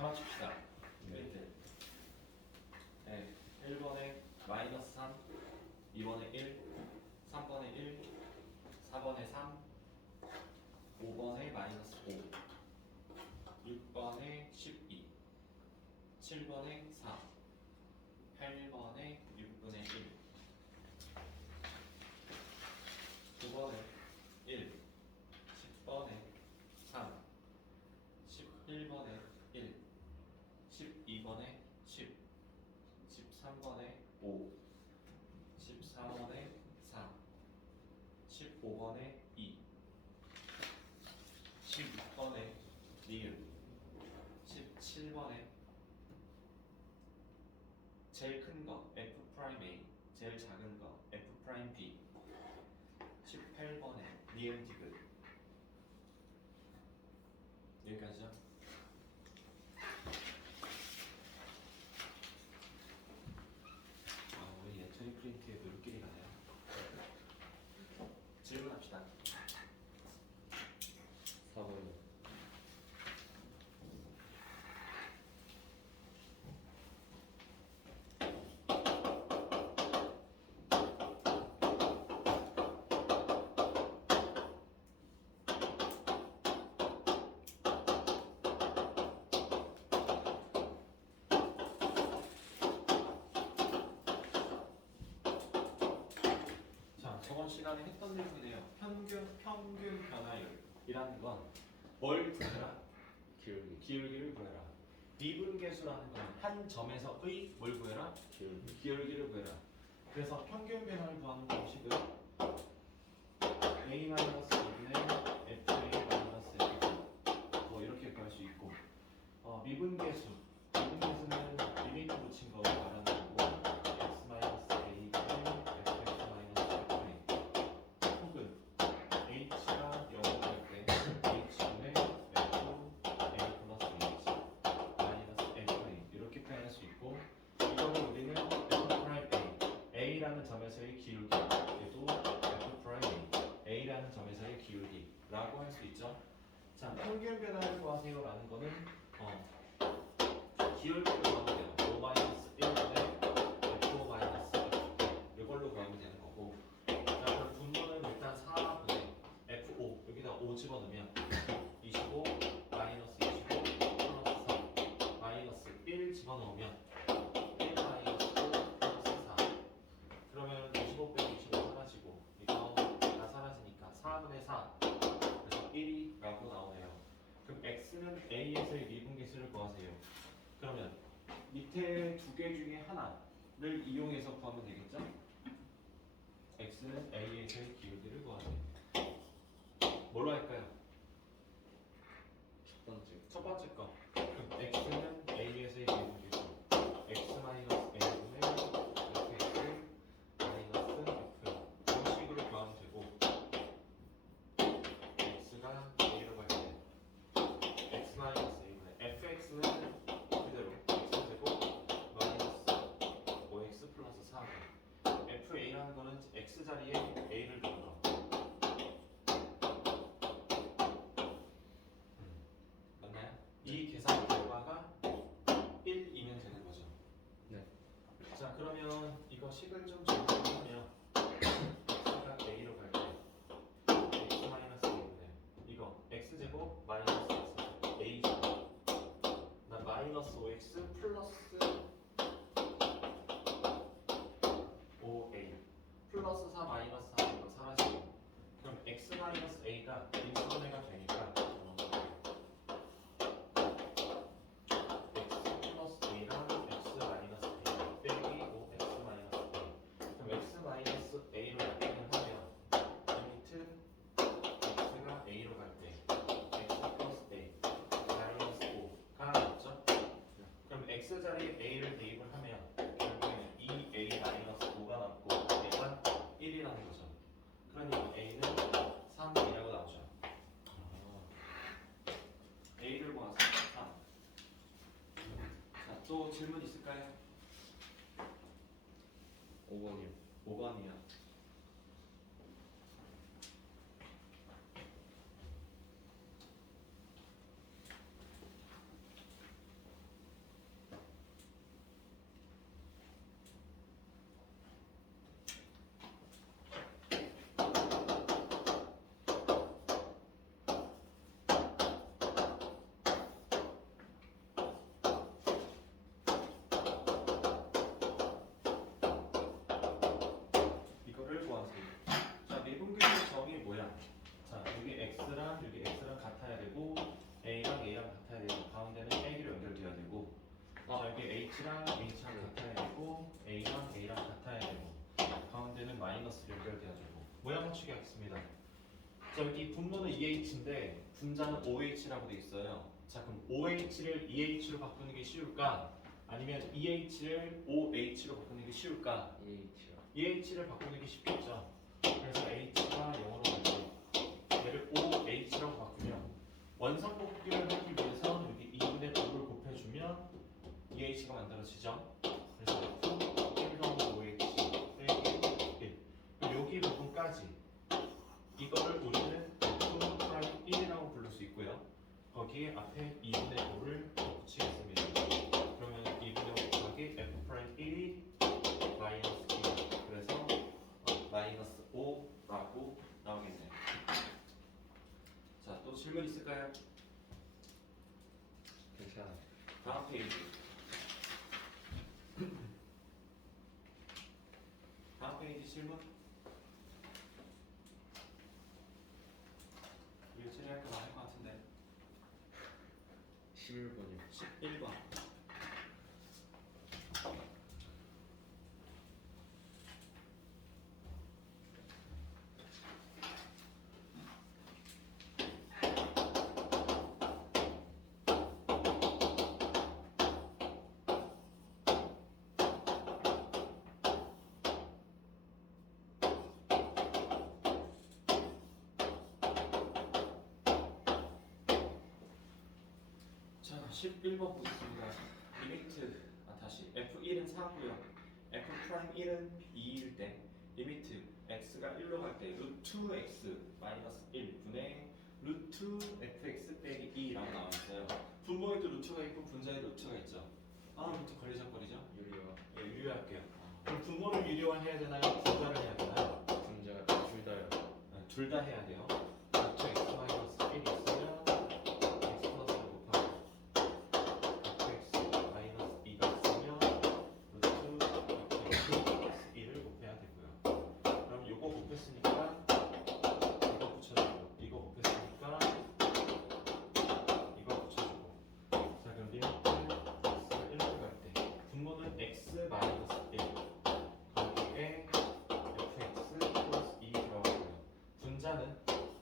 다 맞춥시다. 프린트. 네. 1번에 마이너스 3, 2번에 1, 3번에 1, 4번에 3, 5번에 마이너스 5, 6번에 12, 7번에 4, 8번에 6분의 1, 9번에 1, 10번에 3, 11번에 1, 12번에 10, 13번에 5, 14번에 4, 15번에 2, 16번에 니은, 17번에 제일 큰 거 F'A, 제일 작은 거 F'B, 18번에 니은 디귿. 여기까지죠? 우리 예천이 프린트에 물길이 가네요. 질문합시다. 4번이요. 자, 저번 시간에 했던 내용이네요. 평균 변화율이라는 건 뭘 구해라? 기울기를 구해라. 미분계수라는 건 한 점에서의 뭘 구해라? 기울기를 구해라. 그래서 평균 변화를 구하는 방식은 A-2분의 FA-F 뭐 이렇게 구할 수 있고, 미분계수는 리미트 붙인 거 말하는 거고, x-a분의 fx-fa 혹은 h가 0이 될 때 h분의 fa 플러스 h 마이너스 fa 이렇게 표현할 수 있고, 이거를 우리는 F'A, A라는 점에서의 기울기, 얘도 F'A, A라는 점에서의 기울기라고 할 수 있죠. 자, 평균 변화를 구하세요 라는 거는 기울기를 구하면 돼요. O-1분의 F5 이걸로 구하면 되는 거고, 자, 그럼 분모는 일단 4분의 F5 여기다 5 집어넣으면 25 마이너스 25 플러스 3 마이너스 1 집어넣으면 1 마이너스 5 플러스 4. 그러면 25 빼기 25 사라지고 이거 다 사라지니까 4분의 4, 그래서 1이라고 나오네요. 그럼 x는 a에서의 미분계수를 구하세요. 그러면 밑에 두 개 중에 하나를 이용해서 구하면 되겠죠? x는 a에서의 기울기를 구하세요. 뭘로 할까요? 첫 번째 거. 그럼 x는 a에서의 미분계수 x-a분의 fx 마이너스 f 이런 식으로 구하면 되고, x가 a로 갈 때 x-a분의 fx는 그대로 x제곱 마이너스 5x 플러스 4. fa라는 거는 x 자리에 a를 두는 거. 맞나요? 이 계산 결과가 1이면 되는 거죠. 네. 자, 그러면 이거 식을 좀 정리하면 x가 a로 갈 때 x 마이너스 a분의 이거 x제곱 마이너스 x a제곱 나 마이너스 5x 플러스 5a 플러스 4 마이너스 4 이거 사라지고, 그럼 x 마이너스 a가 인수분해가 되니까 x 플러스 a랑 x 마이너스 a 빼기 5x 마이너스 a. 그럼 x 마이너스 a로 약분을 하면 리미트 x가 a로 갈 때 x 플러스 a 마이너스 5가 나왔죠? 그럼 x 자리에 a를 대입을 하면 결국에는 2a 마이너스 5가 남고 a가 1이라는 거죠. 그러니 a는 3이라고 나오죠. a를 구하세요. 3. 자, 또 질문 있을까요? 5번이요. 5번이요. H랑 H랑 같아야 되고 A랑 A랑 같아야 되고 가운데는 마이너스 연결돼야 되고 모양 맞추기 하겠습니다. 자 여기 분모는 2H인데 분자는 5H라고 돼 있어요. 자 그럼 5H를 2H로 바꾸는 게 쉬울까? 아니면 2H를 5H로 바꾸는 게 쉬울까? EH요. 2H를 바꾸는 게 쉽겠죠. 그래서 H가 0으로 바뀌고 얘를 5H라고 바꾸면 원상 복귀를 하기 위해서 여기 2분의 5를 곱해주면 2H가 만들어지죠. 그래서 F 1-5H 빼기 1 여기 부분까지 이거를 우리는 F'1이라고 부를 수 있고요. 거기에 앞에 2분의 5를 붙이겠습니다. 그러면 2분의 5 곱하기 F'1이 마이너스 2 그래서 마이너스 5라고 나오겠네요. 자, 또 질문 있을까요? 괜찮아요. 다음 페이지. 다음 페이지 질문. 이거 처리할 거 많을 것 같은데. 11번이요. 11번. 자, 11번 보겠습니다. 리미트, 다시 F1은 4고요. F'1은 2일 때 리미트 x가 1로 갈 때 루트 x 마이너스 1분의 루트 fx 빼기 2라고 나와 있어요. 분모에도 루트가 있고 분자에도 루트가 있죠. 루트 걸리적거리죠? 유리와 예, 유리화할게요. 그럼 분모를 유리화해야 되나요? 분자를 해야 되나요? 분자 둘 다요. 둘 다 해야 돼요. 루트 x 마이너스 1이 있으면 x 플러스를 곱하고 fx 마이너스 2가 있으면 루트 fx 플러스 2를 곱해야 되고요. 그럼 요거 곱했으니까 이거 붙여주고 이거 곱했으니까 이거 붙여주고 자 그럼 리미트 x를 1로 갈 때 분모는 x 마이너스 1 거기에 fx 플러스 2 들어가고요. 분자는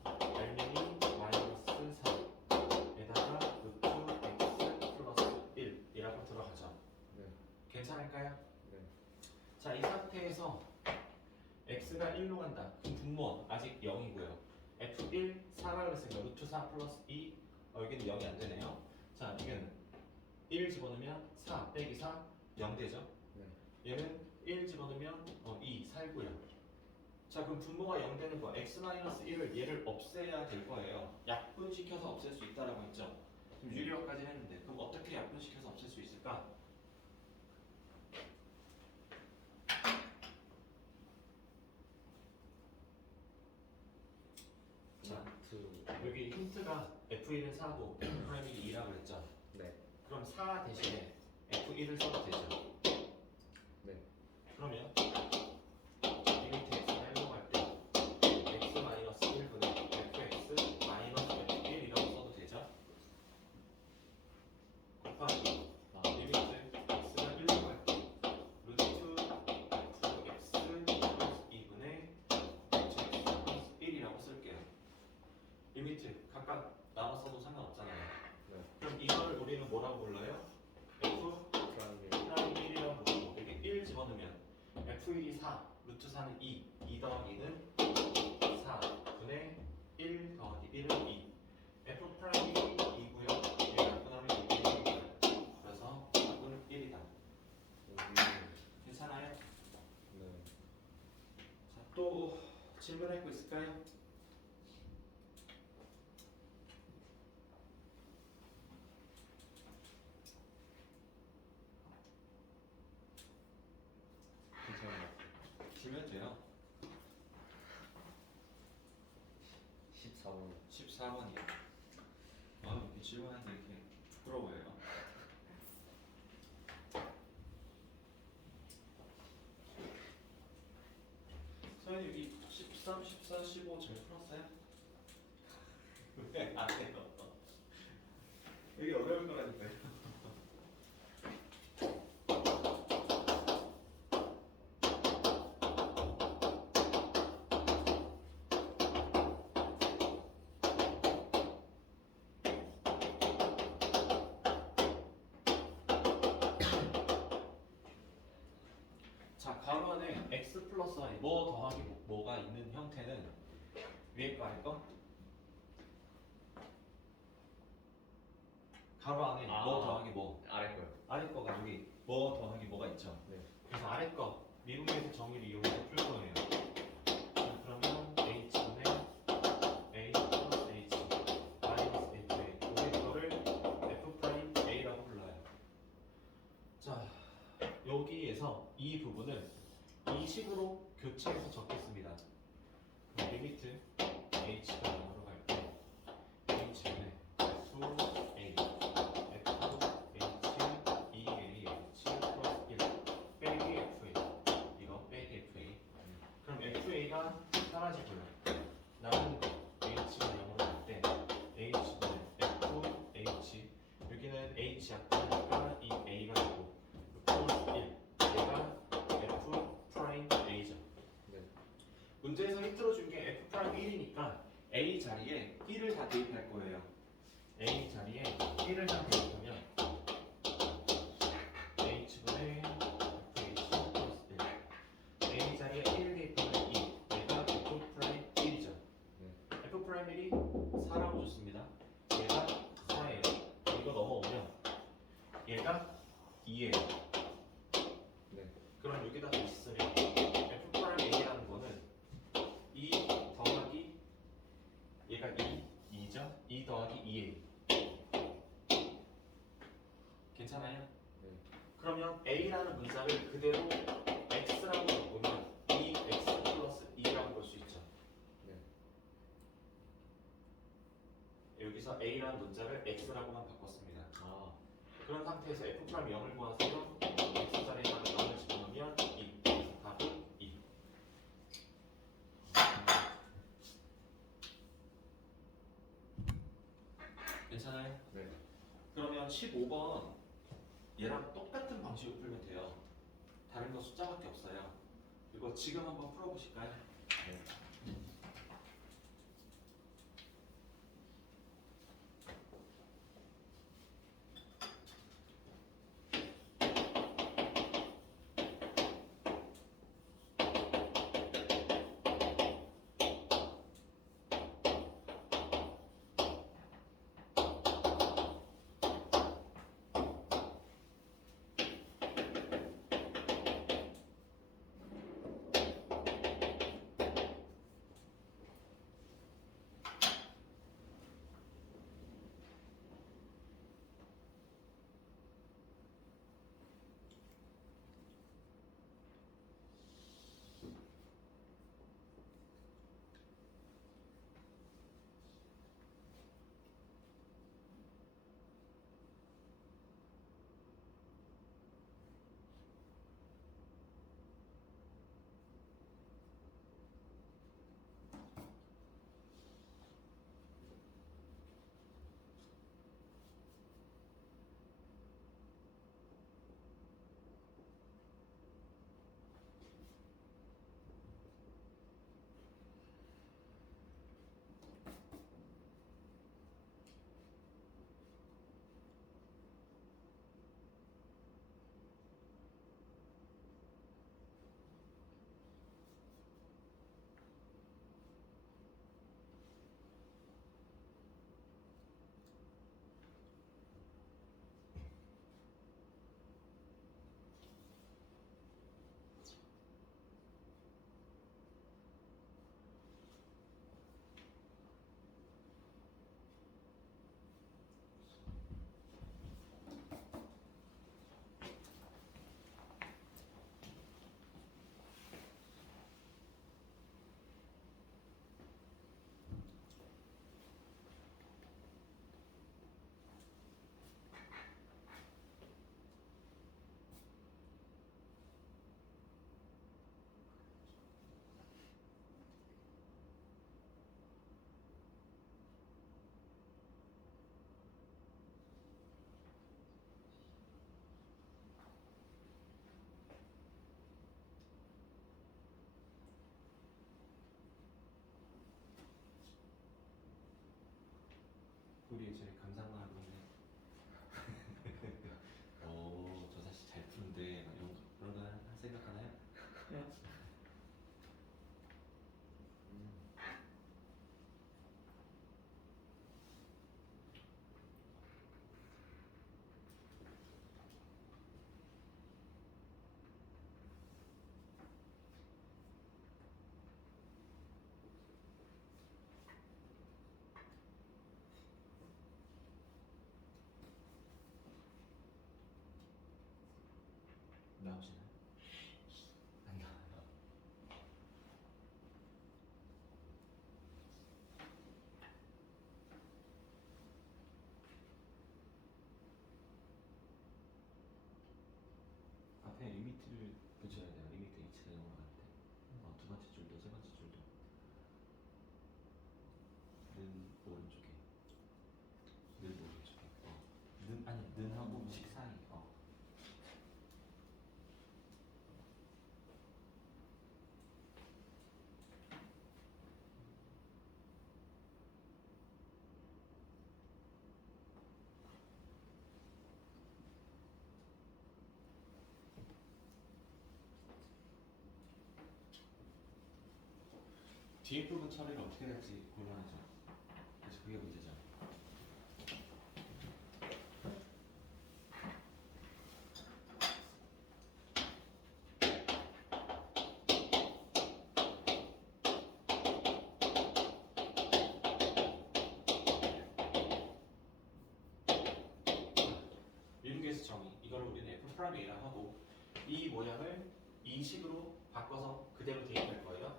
알맹이 마이너스 3에다가 루트 x 플러스 1이라고 들어가죠. 네. 괜찮을까요? 네. 자, 이 상태에서 x가 1로 간다. 그럼 분모 아직 0이고요. f1 4가 그랬으니까 루트 4 플러스 2 여기는 0이 안 되네요. 자, 이거는 1 집어넣으면 4 빼기 4 0 되죠. 네. 얘는 1 집어넣으면 2 살고요. 자 그럼 분모가 0 되는 거 x-1을 얘를 없애야 될 거예요. 약분시켜서 없앨 수 있다라고 했죠. 지금 유리화까지 했는데 그럼 어떻게 약분시켜서 없앨 수 있을까? 자 여기 힌트가 f1은 4고 f'1이 2라고 했죠. 네. 그럼 4 대신에 f1을 써도 되죠. 네. 그러면 리미트 x가 1로 갈 때 x 마이너스 1분의 fx 마이너스 f1이라고 써도 되죠? 곱하기 리미트 x가 1로 갈 때 루트 fx 플러스 2분의 루트 x 플러스 1이라고 쓸게요. 리미트 각각 나눠 써도 상관없잖아요. 네. 그럼 이걸 우리는 뭐라고 불러요? f 프라임 1이라고 부르고 여기 1 집어넣으면 f1이 4, 루트 4는 2 더하기는 4 분의 1 더하기 1은 2 f 프라임이 2고요 얘 약분하면 1이고요 그래서 답은 1이다. 괜찮아요? 네. 자, 또 질문할 거 있을까요? 괜찮아요. 주면 돼요. 14번. 14번이요. 이렇게 질문하는데 이렇게 부끄러워요. 선생님 여기 13, 14, 15 잘 풀었어요? 왜 안 해요? 여기 어려울 거라니까요. x 플러스 y 뭐 더하기 뭐가 있는 형태는 위에 거 아래 거? 가로 안에 아. 뭐 더하기 뭐 아래 거요. 아래 거가 여기 뭐 더하기 뭐가 있죠. 네. 그래서 아래 거 미분계수 정의를 이용해서 풀 거예요. 자, 그러면 h분의 a 플러스 h 마이너스 fA 여기 거를 f 프라임 a라고 불러요. 자, 여기에서 이 부분을 이 식으로 교체해서 적겠습니다. 그럼 리미트 h가 0으로 갈 때 h분의 f a 빼기 FA 이거 빼기 FA 그럼 FA가 사라지고요 남은 H가 0으로 갈 때 H분의 FH 여기는 H 약하니까 이 A가 되고 플러스 1 얘가 F 프라임 A죠. 네. 문제에서 힌트로 준 게 F 프라임 1이니까 A 자리에 1을 다 대입할 거예요. A 자리에 1을 다 대입하면 H분의 FH 플러스 1 A 자리에 1 대입하면 2 얘가 F 프라임 1이죠. 네. F 프라임 1이 4라고 줬습니다. 얘가 4예요. 이거 넘어오면 얘가 2예요. 네. 그럼 여기다가 있으면 F 프라임 A라는 거는 2 더하기 얘가 2죠? 2 더하기 2A 괜찮아요? 네. 그러면 A라는 문자를 그대로 X라고 적으면 2X 플러스 2라고 볼 수 있죠. 네. 여기서 A라는 문자를 X라고만 바꿨습니다. 아. 그런 상태에서 F 프라임 0을 구하세요. X 자리에다가 0을 집어넣으면 2. 답은 2. 괜찮아요? 네. 그러면 15번 얘랑 똑같은 방식으로 풀면 돼요. 다른 거 숫자밖에 없어요. 이거 지금 한번 풀어보실까요? 네. 우리 제일 감상하고 있네. 오, 저 사실 잘 푸는데 이런 거 생각하나요? 뒤에 부분 처리를 어떻게 할지 곤란하죠. 그래서 그게 문제죠. 미국에서 정의 이걸 우리는 F'A라고 하고 이 모양을 이 식으로 바꿔서 그대로 대입할 거예요.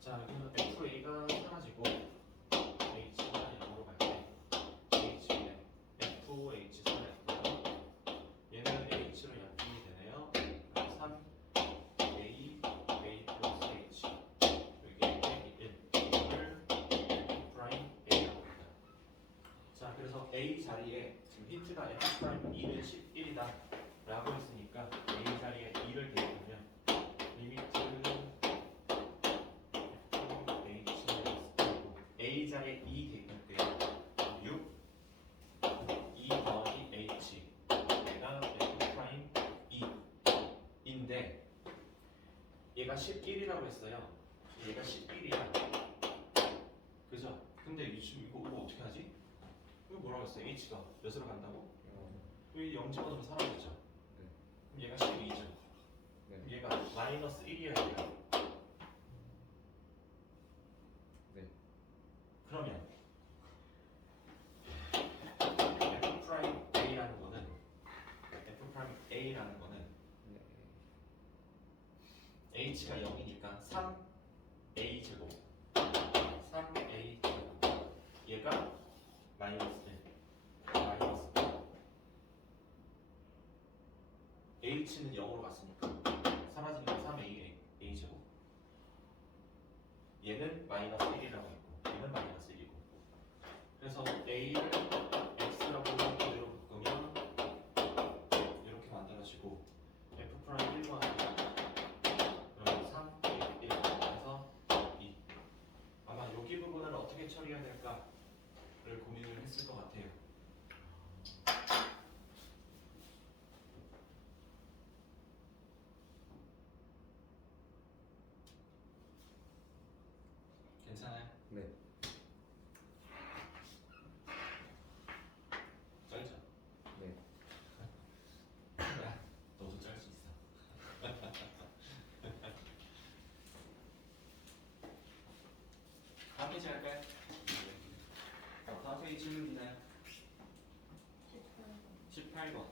자, 여기는 FA가 사라지고 H가 0으로 갈 때 H에 FH 살아있고요. 얘는 H로 약분이 되네요. 3 A 플러스 H 여기 1 이걸 F 프라임 A라고 합니다. 자, 그래서 A 자리에 지금 힌트가 F 프라임 2는 11이다 라고 했으니까 A 자리에 2를 대입하면 리미트 A 자리에 2 대입할게요. 6 2 더하기 H 얘가 F 프라임 2인데 얘가 11이라고 했어요. 얘가 11이야. 그죠? 근데 지금 이거 어떻게 하지? 이거 뭐라고 했어요? H가 몇으로 간다고? 여기 0 집어넣으면 사라지죠? 그럼 얘가 12죠? 네. 그럼 얘가 마이너스 1이어야 돼요. 네. 그러면 F 프라임 A라는 거는 F 프라임 A라는 거는 네. H가 0이니까 3A 제곱 3A 제곱 얘가 마이너스 1 마이너스 1 H는 0으로 갔으니까 사라지는 3A 제곱 얘는 마이너스 1이라고 했고 얘는 마이너스 1이고 그래서 A를 X라고 그대로 바꾸면 이렇게 만들어지고 F 프라임 1로 하면 그러면 3, 1 해서 2 아마 여기 부분을 어떻게 처리해야 될까를 고민을 했을 것 같아요. 괜찮아요? 네. 쩔죠? 네. 야, 너도 짤 수 있어. 다음 페이지 할까요? 다음 페이지 질문 있나요? 18번.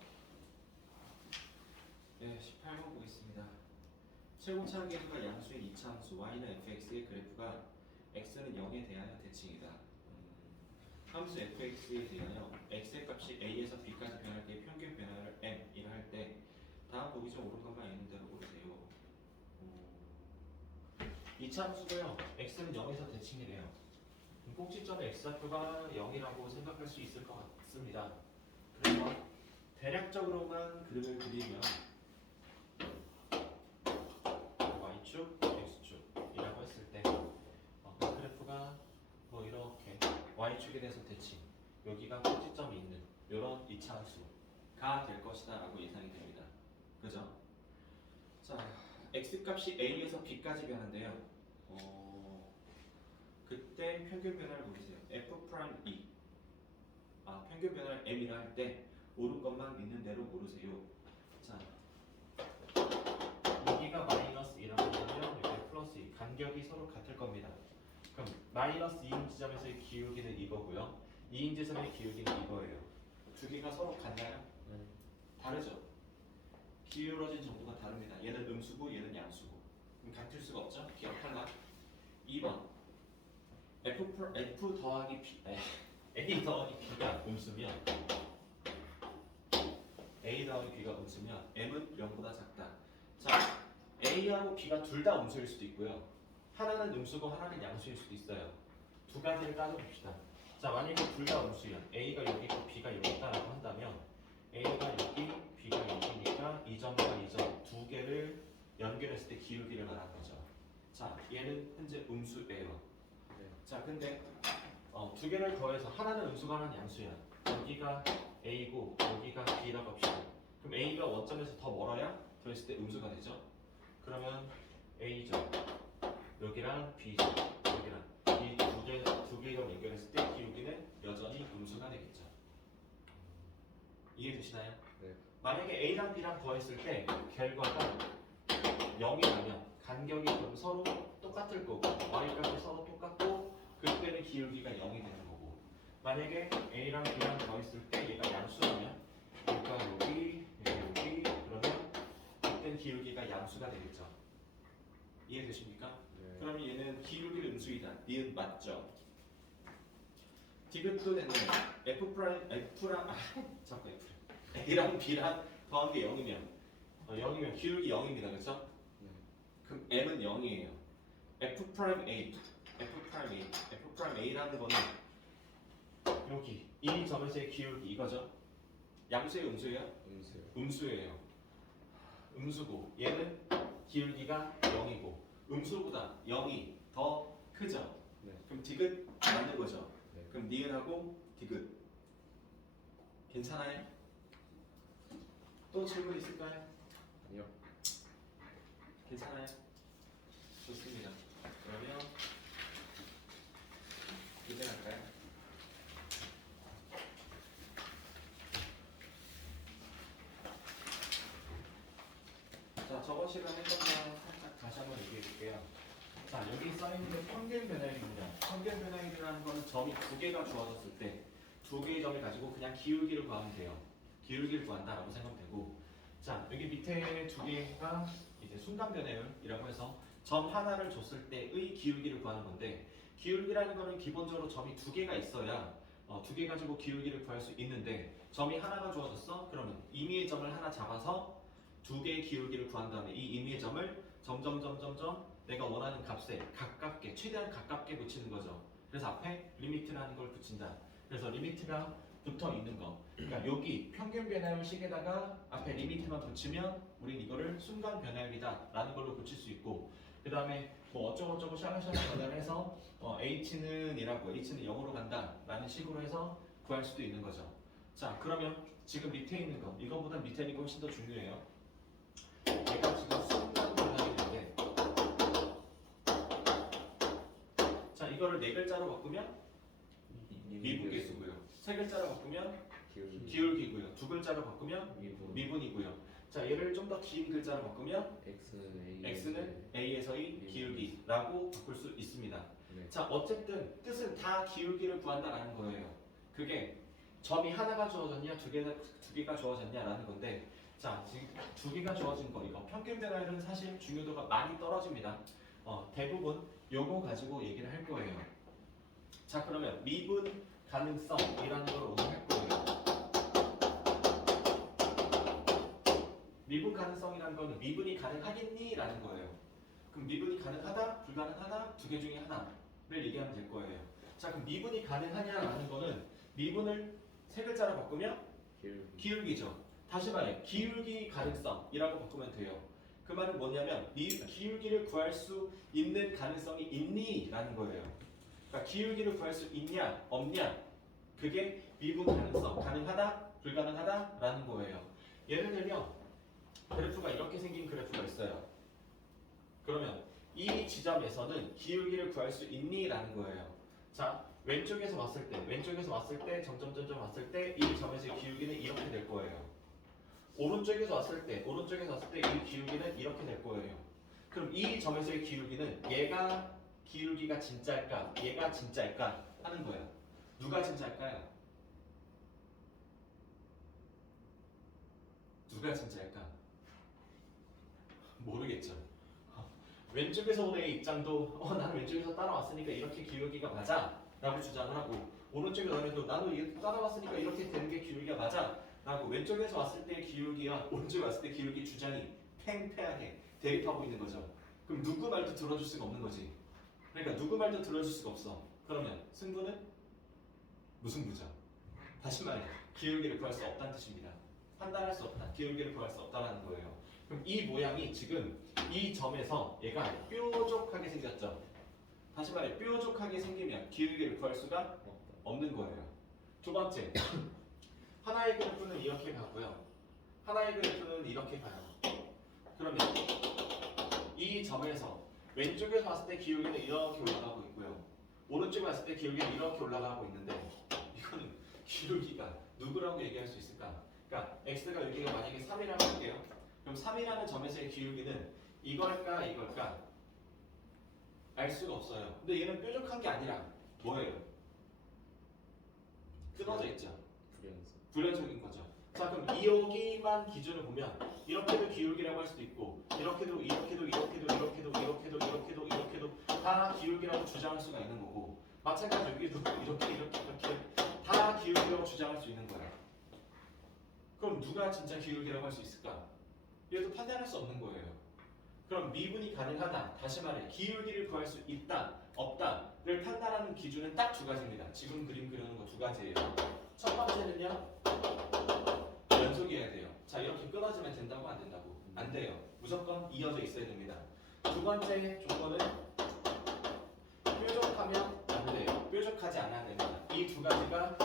네, 18번 보겠습니다. 최고차 계수가 양수인 이차함수 y는 fx의 그래프가 x는 0에 대하여 대칭이다. 함수 fx에 대하여 x의 값이 a에서 b까지 변할 때 평균 변화를 m이라 할 때 다음 보기 중 옳은 것만 있는 대로 고르세요. 이차함수고요. x는 0에서 대칭이래요. 꼭지점의 x좌표가 0이라고 생각할 수 있을 것 같습니다. 그래서 대략적으로만 그림을 그리면 y축, x축이라고 했을 때 그 그래프가 뭐 이렇게 y축에 대해서 대칭 여기가 꼭지점이 있는 이런 이차함수가 될 것이다 라고 예상이 됩니다. 그죠? 자, x값이 a에서 b까지 변한대요. 그때 평균 변화를 보세요. f 프라임 2 평균 변화를 m이라 할 때 옳은 것만 믿는 대로 고르세요. 자, 여기가 마이너스 2라고 하면 여기 플러스 2 간격이 서로 같을 겁니다. 그럼 마이너스 2인 지점에서의 기울기는 이거고요. 2인 지점의 기울기는 이거예요. 두 개가 서로 같나요? 다르죠? 기울어진 정도가 다릅니다. 얘는 음수고 얘는 양수고 그럼 같을 수가 없죠? 기억할라? 2번 F 더하기 B A 더하기 B가 음수면 A 더하기 B가 음수면 M은 0보다 작다. 자, A하고 B가 둘 다 음수일 수도 있고요. 하나는 음수고 하나는 양수일 수도 있어요. 두 가지를 따져봅시다. 자, 만약에 둘 다 음수면 A가 여기 있고 B가 여기 있다라고 한다면 A가 여기, B가 여기니까 이 점과 이 점 두 개를 연결했을 때 기울기를 말하는 거죠. 자, 얘는 현재 음수예요. 네. 자, 근데 두 개를 더해서 하나는 음수가 하나는 양수야. 여기가 A고 여기가 B라고 합시다. 그럼 A가 원점에서 더 멀어야 더했을 때 음수가 되죠. 그러면 A죠. 여기랑 B죠. 여기랑 이 두 개를 연결했을 때 기울기는 여전히 음수가 되겠죠. 이해되시나요? 네. 만약에 A랑 B랑 더했을 때 결과가 0이라면 간격이 그럼 서로 똑같을 거고 y값이 서로 똑같고 그때는 기울기가 0이 되는 거고 만약에 A랑 B랑 더했을 때 얘가 양수라면 여기가 여기 그러면 그때는 기울기가 양수가 되겠죠. 이해되십니까? 네. 그러면 얘는 기울기를 음수이다. 니은 맞죠? 디귿도 됐네. 자꾸 A랑 B랑 더한 게 0이면 0이면 기울기 0입니다. 그렇죠? 네. 그럼 M은 0이에요. F'A라는 거는 여기 이 점에서의 기울기 이거죠? 양수의 음수예요? 음수요. 음수예요. 음수고 얘는 기울기가 0이고 음수보다 0이 더 크죠? 네. 그럼 디귿 맞는 거죠? 네. 그럼 니은하고 디귿 괜찮아요? 또 질문 있을까요? 아니요. 괜찮아요? 좋습니다. 그러면 이제 할까요? 자, 저번 시간에 했던 거 살짝 다시 한번 얘기해 볼게요. 자, 여기 써있는 게 평균 변화율입니다. 평균 변화율이라는 거는 점이 두 개가 주어졌을 때 두 개의 점을 가지고 그냥 기울기를 구하면 돼요. 기울기를 구한다라고 생각하면 되고 자, 여기 밑에 두 개가 이제 순간 변화율이라고 해서 점 하나를 줬을 때의 기울기를 구하는 건데 기울기라는 거는 기본적으로 점이 두 개가 있어야 두 개 가지고 기울기를 구할 수 있는데 점이 하나가 주어졌어? 그러면 임의의 점을 하나 잡아서 두 개의 기울기를 구한 다음에 이 임의의 점을 점점 내가 원하는 값에 가깝게 최대한 가깝게 붙이는 거죠. 그래서 앞에 리미트라는 걸 붙인다. 그래서 리미트가 붙어 있는 거. 그러니까 여기 평균 변화율 식에다가 앞에 리미트만 붙이면 우린 이거를 순간 변화율이다라는 걸로 붙일 수 있고 그 다음에 뭐 어쩌고저쩌고 샤라샤라 전환해서 h는 이라고 h는 0으로 간다라는 식으로 해서 구할 수도 있는 거죠. 자, 그러면 지금 밑에 있는 거 이거보다 밑에 있는 거 훨씬 더 중요해요. 얘가 지금 순간 변화율인데 자, 이거를 네 글자로 바꾸면 미분계수고요. 세 글자로 바꾸면 기울기고요. 두 글자로 바꾸면 미분이고요. 자, 얘를 좀 더 긴 글자로 바꾸면 x는 a에서의 기울기라고 바꿀 수 있습니다. 네. 자, 어쨌든 뜻은 다 기울기를 구한다라는 거예요. 그게 점이 하나가 주어졌냐 두 개가 주어졌냐라는 건데 자, 지금 두 개가 주어진 거 이거 평균 변화율은 사실 중요도가 많이 떨어집니다. 대부분 요거 가지고 얘기를 할 거예요. 자, 그러면 미분 가능성이라는 걸 오늘 할 거예요. 미분 가능성이라는 거는 미분이 가능하겠니? 라는 거예요. 그럼 미분이 가능하다? 불가능하다? 두 개 중에 하나를 얘기하면 될 거예요. 자, 그럼 미분이 가능하냐라는 거는 미분을 세 글자로 바꾸면 기울기죠. 다시 말해 기울기 가능성이라고 바꾸면 돼요. 그 말은 뭐냐면 기울기를 구할 수 있는 가능성이 있니? 라는 거예요. 그러니까 기울기를 구할 수 있냐 없냐 그게 미분 가능성 가능하다 불가능하다 라는 거예요. 예를 들면 그래프가 이렇게 생긴 그래프가 있어요. 그러면 이 지점에서는 기울기를 구할 수 있니? 라는 거예요. 자, 왼쪽에서 왔을 때 점점 왔을 때 이 점에서의 기울기는 이렇게 될 거예요. 오른쪽에서 왔을 때 이 기울기는 이렇게 될 거예요. 그럼 이 점에서의 기울기는 얘가 기울기가 진짜일까? 얘가 진짜일까? 하는 거예요. 누가 진짜일까요? 누가 진짜일까? 모르겠죠. 왼쪽에서 오는 의 입장도 나는 왼쪽에서 따라왔으니까 이렇게 기울기가 맞아 라고 주장을 하고 오른쪽에서 오는 애도 나도 따라왔으니까 이렇게 되는 게 기울기가 맞아 라고 왼쪽에서 왔을 때의 기울기와 오른쪽에 왔을 때 기울기 주장이 팽팽하게 대립하고 있는 거죠. 그럼 누구 말도 들어줄 수가 없는 거지. 그러니까 누구 말도 들어줄 수가 없어. 그러면 승부는 무승부죠. 다시 말해 기울기를 구할 수 없다는 뜻입니다. 판단할 수 없다. 기울기를 구할 수 없다는 거예요. 그럼 이 모양이 지금 이 점에서 얘가 뾰족하게 생겼죠. 다시 말해 뾰족하게 생기면 기울기를 구할 수가 없다. 없는 거예요. 두 번째, 하나의 그래프는 이렇게 가고요. 하나의 그래프는 이렇게 가요. 그러면 이 점에서 왼쪽에서 봤을 때 기울기는 이렇게 올라가고 있고요. 오른쪽에 봤을 때 기울기는 이렇게 올라가고 있는데 이거는 기울기가 누구라고 얘기할 수 있을까? 그러니까 x가 여기가 만약에 3이라고 할게요. 그럼 3이라는 점에서의 기울기는 이걸까 이걸까 알 수가 없어요. 근데 얘는 뾰족한 게 아니라 뭐예요? 끊어져 있죠. 불연속. 불연속인 거죠. 자 그럼 이 여기만 기준을 보면 이렇게도 기울기라고 할 수도 있고 이렇게도 다 기울기라고 주장할 수가 있는 거고 마찬가지로 여기도 이렇게 다 기울기라고 주장할 수 있는 거야. 그럼 누가 진짜 기울기라고 할 수 있을까? 얘도 판단할 수 없는 거예요. 그럼 미분이 가능하다. 다시 말해 기울기를 구할 수 있다, 없다를 판단하는 기준은 딱 두 가지입니다. 지금 그림 그리는 거 두 가지예요. 첫 번째는요. 연속이어야 돼요. 자 이렇게 끊어지면 된다고 안 된다고? 안 돼요. 무조건 이어져 있어야 됩니다. 두 번째 조건은 뾰족하면 안 돼요. 뾰족하지 않아야 됩니다. 이 두 가지가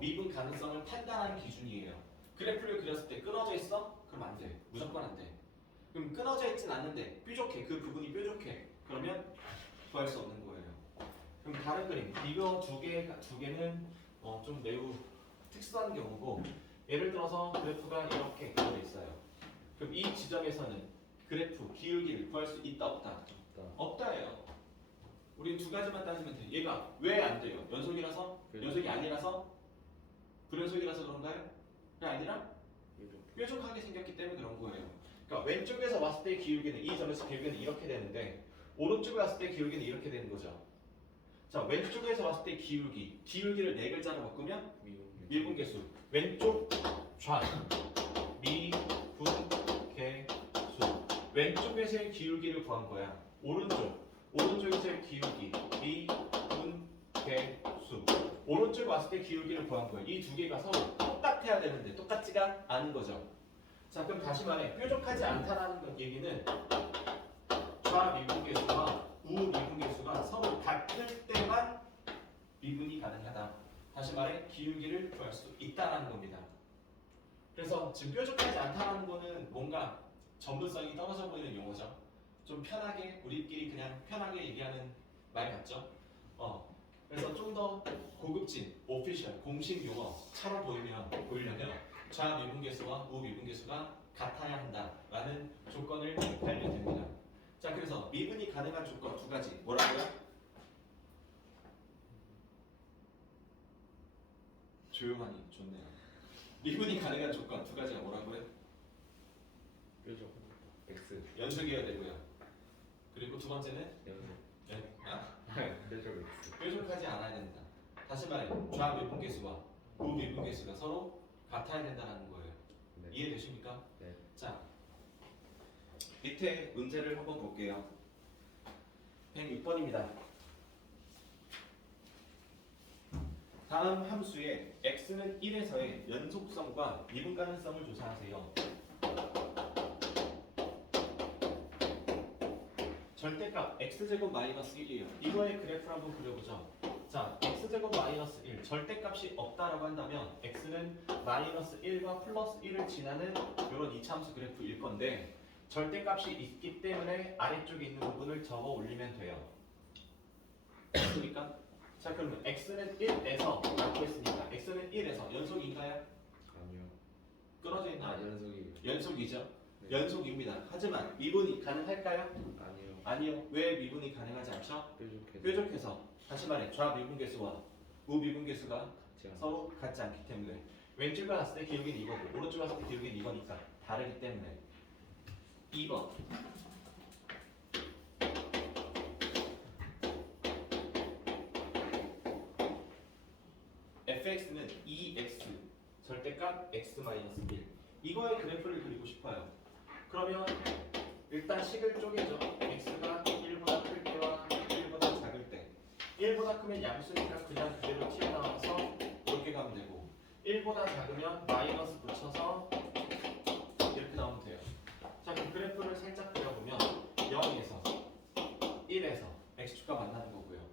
미분 가능성을 판단하는 기준이에요. 그래프를 그렸을 때 끊어져 있어? 그럼 안 돼. 무조건 안 돼. 그럼 끊어져 있진 않는데 뾰족해. 그 부분이 뾰족해. 그러면 구할 수 없는 거예요. 그럼 다른 그림. 이거 두 개는 좀 매우 특수한 경우고 예를 들어서 그래프가 이렇게 그려져 있어요. 그럼 이 지점에서는 그래프 기울기를 구할 수 있다 없다? 없다. 없다예요. 우리 두 가지만 따지면 돼. 얘가 왜 안 돼요? 연속이라서? 연속이 아니라서? 불연속이라서 그런가요? 그게 아니라 뾰족하게 생겼기 때문에 그런 거예요. 그러니까 왼쪽에서 봤을 때 기울기는 이 점에서 기울기는 이렇게 되는데 오른쪽에 봤을 때 기울기는 이렇게 되는 거죠. 자 왼쪽에서 봤을 때 기울기를 네 글자로 바꾸면 미분계수. 왼쪽 좌 미분계수. 왼쪽에서의 기울기를 구한 거야. 오른쪽에서의 기울기 미분계수. 오른쪽 왔을 때 기울기를 구한 거예요. 이 두 개가 서로 똑같아야 되는데 똑같지가 않은 거죠. 자 그럼 다시 말해 뾰족하지 않다라는 얘기는 좌미분계수와 우미분계수가 서로 같을 때만 미분이 가능하다. 다시 말해 기울기를 구할 수 있다라는 겁니다. 그래서 지금 뾰족하지 않다라는 거는 뭔가 전문성이 떨어져 보이는 용어죠. 좀 편하게 우리끼리 그냥 편하게 얘기하는 말 같죠. 그래서 좀 더 고급진, 오피셜, 공식 용어처럼 보이려면 좌미분계수와 우미분계수가 같아야 한다라는 조건을 달면 됩니다. 자, 그래서 미분이 가능한 조건 두 가지 뭐라고요? 조용하니 좋네요. 미분이 가능한 조건 두 가지가 뭐라고요? 뾰족. X. 연속이어야 되고요. 그리고 두 번째는 뾰족 X. 뾰족하지 않아야 된다. 다시 말해 좌미분계수와 우미분계수가 서로 같아야 된다는 거예요. 네. 이해되십니까? 네. 자, 밑에 문제를 한번 볼게요. 106번입니다. 다음 함수의 x는 1에서의 연속성과 미분 가능성을 조사하세요. 절대값 x제곱 마이너스 1이에요. 이거의 그래프를 한번 그려보죠. 자, x제곱 마이너스 1 절대값이 없다라고 한다면 x는 마이너스 1과 플러스 1을 지나는 이런 이차함수 그래프일 건데 절대값이 있기 때문에 아래쪽에 있는 부분을 적어 올리면 돼요. 그러니까 자 그러면 x는 1에서 라고 했으니까 x는 1에서 연속인가요? 아니요. 끊어져 있나요? 연속이. 연속이죠. 네. 연속입니다. 하지만 미분이 가능할까요? 아니요. 아니요. 왜 미분이 가능하지 않죠? 뾰족해서. 뾰족해서 다시 말해 좌미분계수와 우미분계수가 같지 않아. 서로 같지 않기 때문에 왼쪽에 봤을 때 기울기는 이거고 오른쪽에 봤을 때 기울기는 이거니까 다르기 때문에 2번 fx는 2x 절대값 x-1 이거의 그래프를 그리고 싶어요. 그러면 일단 식을 쪼개죠. x가 1보다 클 때와 1보다 작을 때 1보다 크면 양수니까 그냥 그대로 튀어나와서 이렇게 가면 되고 1보다 작으면 마이너스 붙여서 이렇게 나오면 돼요. 자 그럼 그래프를 살짝 그려보면 x축과 만나는 거고요.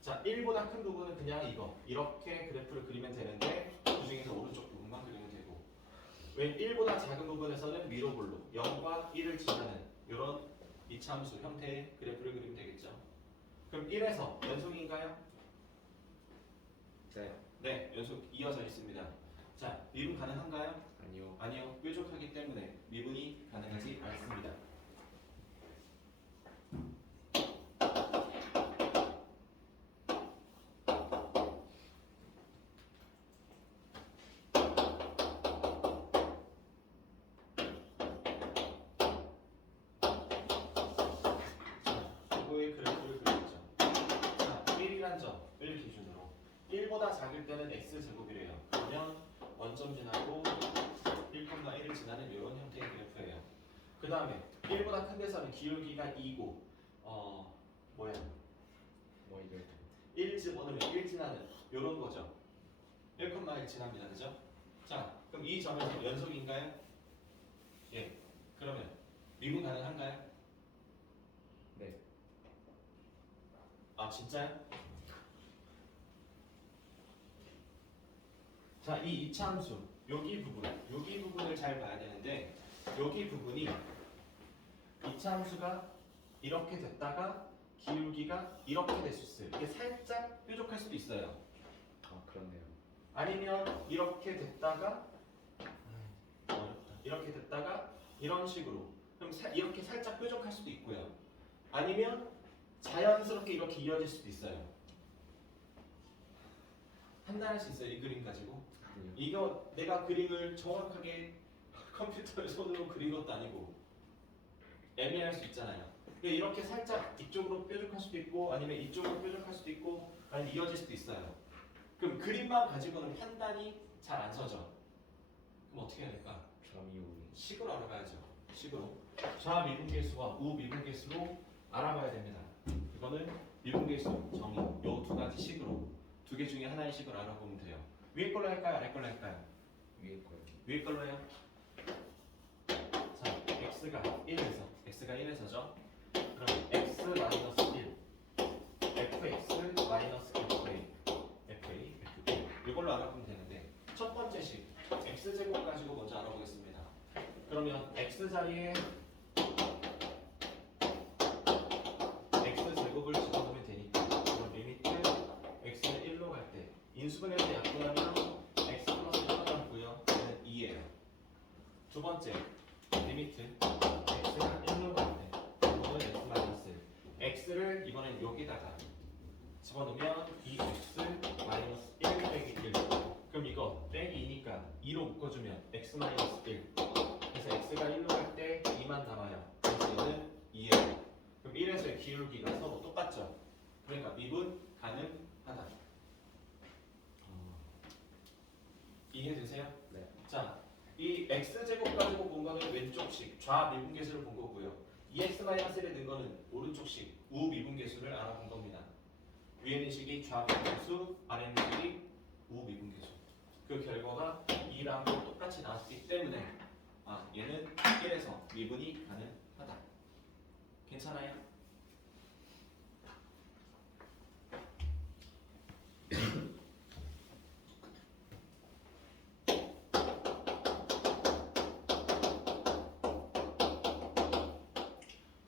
자, 1보다 큰 부분은 그냥 이거 이렇게 그래프를 그리면 되는데 그 중에서 오른쪽 부분만 그리면 되고 왜 1보다 작은 부분에서는 위로 볼로 0과 1을 지나는 이런 이차함수 형태의 그래프를 그리면 되겠죠. 그럼 1에서 연속인가요? 네. 네, 연속 이어져 있습니다. 자, 미분 가능한가요? 아니요. 아니요, 뾰족하기 때문에 미분이 가능하지 않습니다. 이거의 그래프를 그리겠죠. 자, 1이란 점을 기준으로 1보다 작을 때는 x제곱이래요. 그러면 원점 지나고 1,1을 지나는 이런 형태의 그래프예요. 그 다음에 1보다 큰 데서는 기울기가 2고 뭐야? 뭐 이거 1 집어넣으면 1 지나는 이런 거죠. 1,1 지납니다. 그죠? 자, 그럼 이 점에서 연속인가요? 예. 그러면 미분 가능한가요? 네. 아, 진짜요? 자, 이 이차함수 여기 부분을 잘 봐야 되는데 여기 부분이 이차함수가 이렇게 됐다가 기울기가 이렇게 될 수 있어요. 이게 살짝 뾰족할 수도 있어요. 아 그렇네요. 아니면 이렇게 됐다가 어렵다. 이렇게 됐다가 이런 식으로 그럼 이렇게 살짝 뾰족할 수도 있고요. 아니면 자연스럽게 이렇게 이어질 수도 있어요. 판단할 수 있어요. 이 그림 가지고. 아니요. 이거 내가 그림을 정확하게 컴퓨터에 손으로 그린 것도 아니고 애매할 수 있잖아요. 근데 이렇게 살짝 이쪽으로 뾰족할 수도 있고 아니면 이쪽으로 뾰족할 수도 있고 아니면 이어질 수도 있어요. 그럼 그림만 가지고는 판단이 잘 안 서죠. 그럼 어떻게 해야 될까? 점이오이. 식으로 알아봐야죠. 식으로 좌미분계수와 우미분계수로 알아봐야 됩니다. 이거는 미분계수, 정의 요 두 가지 식으로 두 개 중에 하나의 식으로 알아보면 돼요. 위에 걸로 할까요? 아래 걸로 할까요? 위에 거요. 위에 걸로 해요. 자, x가 1에서죠. 그럼 x 마이너스 1 fx 마이너스 fa 이걸로 알아보면 되는데 첫 번째 식 x제곱 가지고 먼저 알아보겠습니다. 그러면 x 자리에 x제곱을 집어넣으면 되니까 그럼 리미트 x는 1로 갈 때 인수분해에서 약분하면 x 플러스 1로 남고요. 얘는 2예요. 두 번째 리미트 x가 1로 갈 때 이거는 x 마이너스 1 x를 이번엔 여기다가 집어넣으면 2x 마이너스 1 빼기 1 그럼 이거 빼기 2니까 2로 묶어주면 x 마이너스 1 그래서 x가 1로 갈 때 2만 남아요. 그래서 얘는 2예요. 그럼 1에서의 기울기가 서로 똑같죠. 그러니까 미분 가능하다. 이해되세요? 네. 자, 이 x제곱 가지고 본 거는 왼쪽식 좌미분계수를 본 거고요. 2x-1에 넣은 거는 오른쪽식 우미분계수를 알아본 겁니다. 위에 있는 식이 좌미분계수, 아래 있는 식이 우미분계수. 그 결과가 2랑 똑같이 나왔기 때문에 얘는 1에서 미분이 가능하다. 괜찮아요?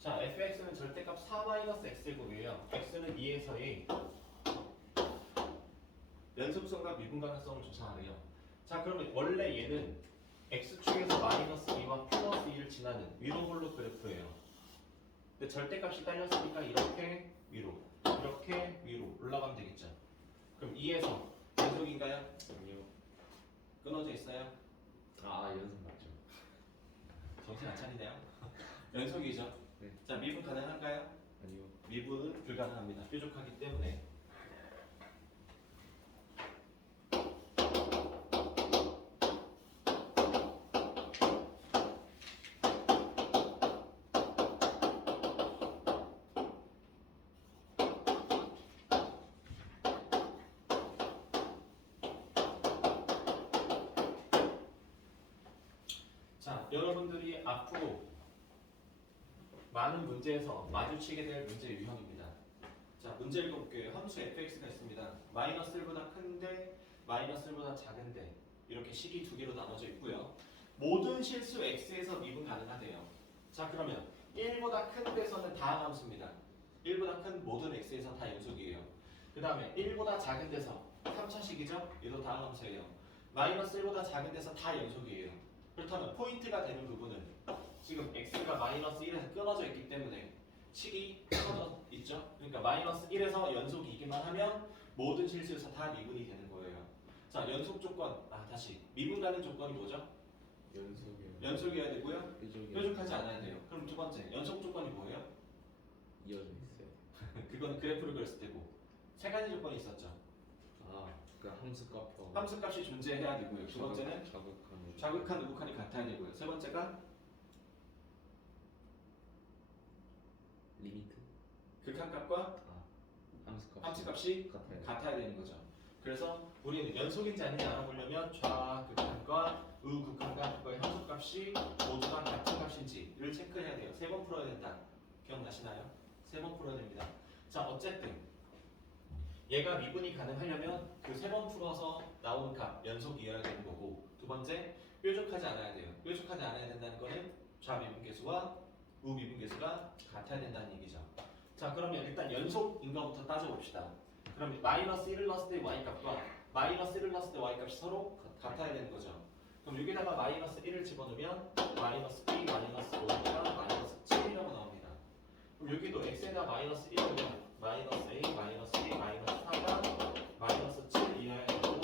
자, fx는 절대값 4-x제곱이에요. x는 2에서 a. 연속성과 미분 가능성을 조사하래요. 자, 그러면 원래 얘는 x축에서 마이너스 2와 플러스 2를 지나는 위로 볼로 그래프예요. 근데 절대값이 딸렸으니까 이렇게 위로, 이렇게 위로 올라가면 되겠죠. 그럼 2에서 연속인가요? 아니요. 끊어져 있어요? 아 연습 맞죠. 정신 안 차리네요. 연속이죠. 네. 자, 미분 가능한가요? 아니요. 미분은 불가능합니다. 뾰족하기 때문에. 자, 여러분들이 앞으로 많은 문제에서 마주치게 될 문제 유형입니다. 자, 문제 읽어볼게요. 함수 fx가 있습니다. 마이너스 1보다 큰데 마이너스 1보다 작은데 이렇게 식이 두 개로 나눠져 있고요. 모든 실수 x에서 미분 가능하대요. 자, 그러면 1보다 큰 데서는 다항 함수입니다. 1보다 큰 모든 x에서 다 연속이에요. 그 다음에 1보다 작은 데서 3차식이죠? 얘도 다항 함수예요. 마이너스 1보다 작은 데서 다 연속이에요. 그렇다면 포인트가 되는 부분은 지금 x가 마이너스 1에서 끊어져 있기 때문에 식이 끊어져 있죠? 그러니까 마이너스 1에서 연속이기만 하면 모든 실수에서 다 미분이 되는 거예요. 자, 연속 조건, 다시 미분 가는 조건이 뭐죠? 연속이요. 연속이어야 되고요. 뾰족이 뾰족하지 않아야 돼요. 그럼 두 번째, 연속 조건이 뭐예요? 이어져 있어요. 그건 그래프를 그렸을 때고 세 가지 조건이 있었죠. 그 함수 값하고 함수값이 존재해야 되고요. 두 번째는 자극하는 좌극한 우극한이 같아야 되고요. 세 번째가 리미트. 극한값과 함수값이 같아요. 같아야 되는 거죠. 그래서 우리는 연속인지 아닌지 알아보려면 좌극한과 우극한과 그거의 함수값이 모두가 같은 값인지를 체크해야 돼요. 세 번 풀어야 된다. 기억나시나요? 세 번 풀어야 됩니다. 자, 어쨌든 얘가 미분이 가능하려면 그 세 번 풀어서 나오는 값 연속이어야 되는 거고, 두 번째 뾰족하지 않아야 돼요. 뾰족하지 않아야 된다는 거는 좌미분계수와 우미분계수가 같아야 된다는 얘기죠. 자, 그러면 일단 연속인 거부터 따져봅시다. 그럼 마이너스 1을 넣었을 때 y값과 마이너스 1을 넣었을 때 y값이 서로 같아야 되는 거죠. 그럼 여기다가 마이너스 1을 집어넣으면 마이너스 b 마이너스 5가 마이너스 7이라고 나옵니다. 그럼 여기도 x에다 마이너스 1을 넣으면 마이너스 a 마이너스 b 마이너스 4가 마이너스 7이어야 되고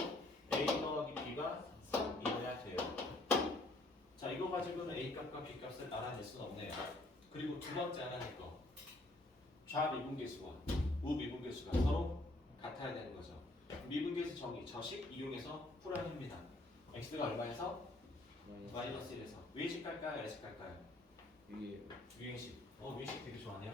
a 더하기 b가 3이어야 돼요. 자, 이거 가지고는 a 값과 b 값을 알아낼 수는 없네요. 그리고 두 번째 알아낼 거, 좌미분계수와 우미분계수가 서로 같아야 되는 거죠. 미분계수 정의, 저식 이용해서 풀어야 합니다. x가 얼마에서? 마이너스 1에서. 위식 갈까요? 아래식 갈까요? 위에 위식. 위식 되게 좋아하네요.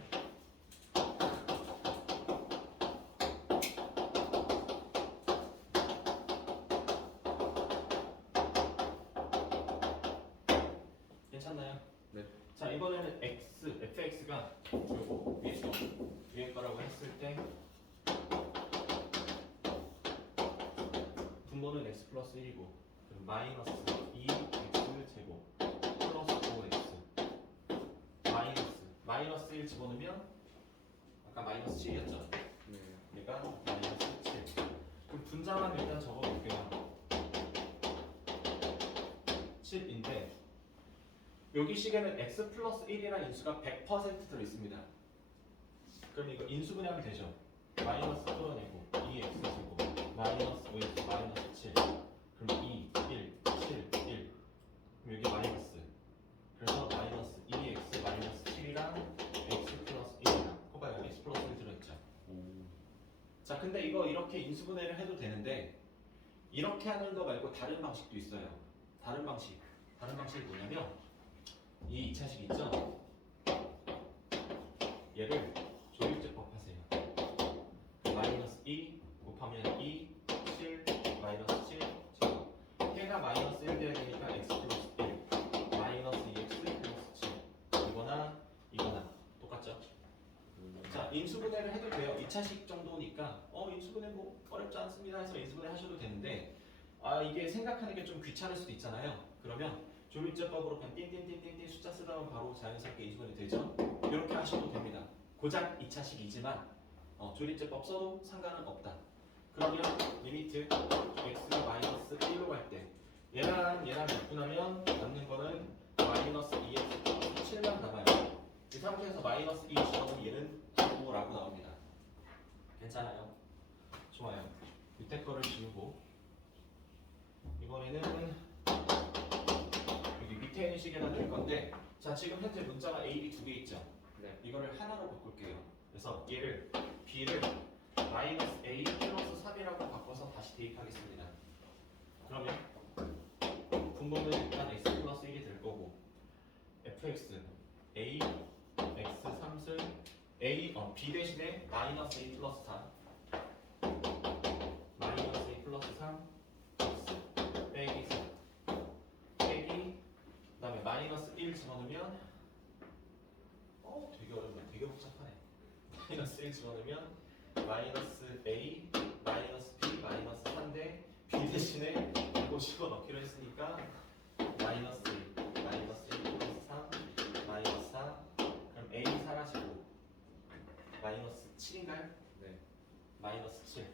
괜찮나요? 네. 자, 이번에는 fx가 요거 위에서 위에 거라고 했을 때 분모는 x 플러스 1이고 마이너스 2x 제곱 플러스 5x 마이너스 1 집어넣으면 아까 마이너스 7이었죠? 네. 얘가 마이너스 7. 그럼 분자만 일단 적어볼게요. 7인데 여기 식에는 x 플러스 1이라는 인수가 100% 들어있습니다. 그럼 이거 인수분해하면 되죠. 마이너스 풀어내고 2x 제곱 마이너스 5x 마이너스 7. 그럼 2, 1, 7, 1. 그럼 여기 마이너스. 그래서 마이너스 2x 마이너스 7이랑 x 플러스 1이랑 봐봐요. x 플러스 1 들어있죠. 자, 근데 이거 이렇게 인수분해를 해도 되는데 이렇게 하는 거 말고 다른 방식도 있어요. 다른 방식이 뭐냐면 이 2차식 있죠? 얘를 조립제법 하세요. 마이너스 2 곱하면 2, 7, 마이너스 7, 제곱. 얘가 마이너스 1 돼야 되니까 x 플러스 1, 마이너스 2x 플러스 7. 이거나 똑같죠? 자, 인수분해를 해도 돼요. 2차식 정도니까 인수분해 뭐 어렵지 않습니다 해서 인수분해 하셔도 되는데 이게 생각하는 게 좀 귀찮을 수도 있잖아요. 그러면 조립제법으로 그냥 띵띵띵띵띵 숫자 쓰다 바로 자연스럽게 인수분해 되죠. 이렇게 하셔도 됩니다. 고작 2차식이지만 조립제법 써도 상관은 없다. 그러면 리미트 x가 마이너스 1로 갈 때 얘랑 바꾸면 남는 거는 마이너스 2x 플러스 7만 남아요. 이 상태에서 마이너스 2 집어넣으면 얘는 9라고 나옵니다. 괜찮아요? 좋아요. 밑에 거를 지우고 이번에는 여기 밑에 있는 식에다 넣을 건데, 자, 지금 현재 문자가 A, B 두 개 있죠? 네. 이거를 하나로 바꿀게요. 그래서 얘를 B를 마이너스 A 플러스 3이라고 바꿔서 다시 대입하겠습니다. 그러면 분모는 일단 x 플러스 1이 될 거고 fx A x 3을 B 대신에 마이너스 A 플러스 3 마이너스 A 플러스 3 x 빼기 3 빼기 그 다음에 마이너스 1 집어넣으면 되게 어렵네. 되게 복잡하네. 마이너스 1 집어넣으면 마이너스 A 마이너스 B 마이너스 4인데 B 대신에 이거 집어넣기로 했으니까 마이너스 1 마이너스 1 플러스 3 마이너스 4 그럼 A 사라지고 마이너스 7인가요? 네. 마이너스 7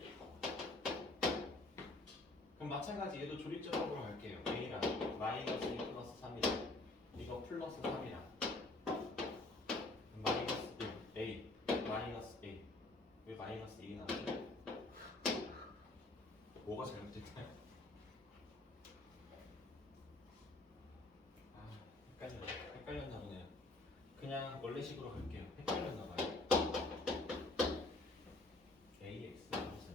그럼 마찬가지 얘도 조립제법으로 갈게요. A랑 마이너스 1 플러스 3이랑 이거 플러스 3이랑 마이너스 1 A 마이너스 A 왜 마이너스 2가 나왔지? 뭐가 잘못됐나요? 아 헷갈렸나 보네요. 그냥 원래식으로 갈게요. 헷갈렸나 봐요. AX 무슨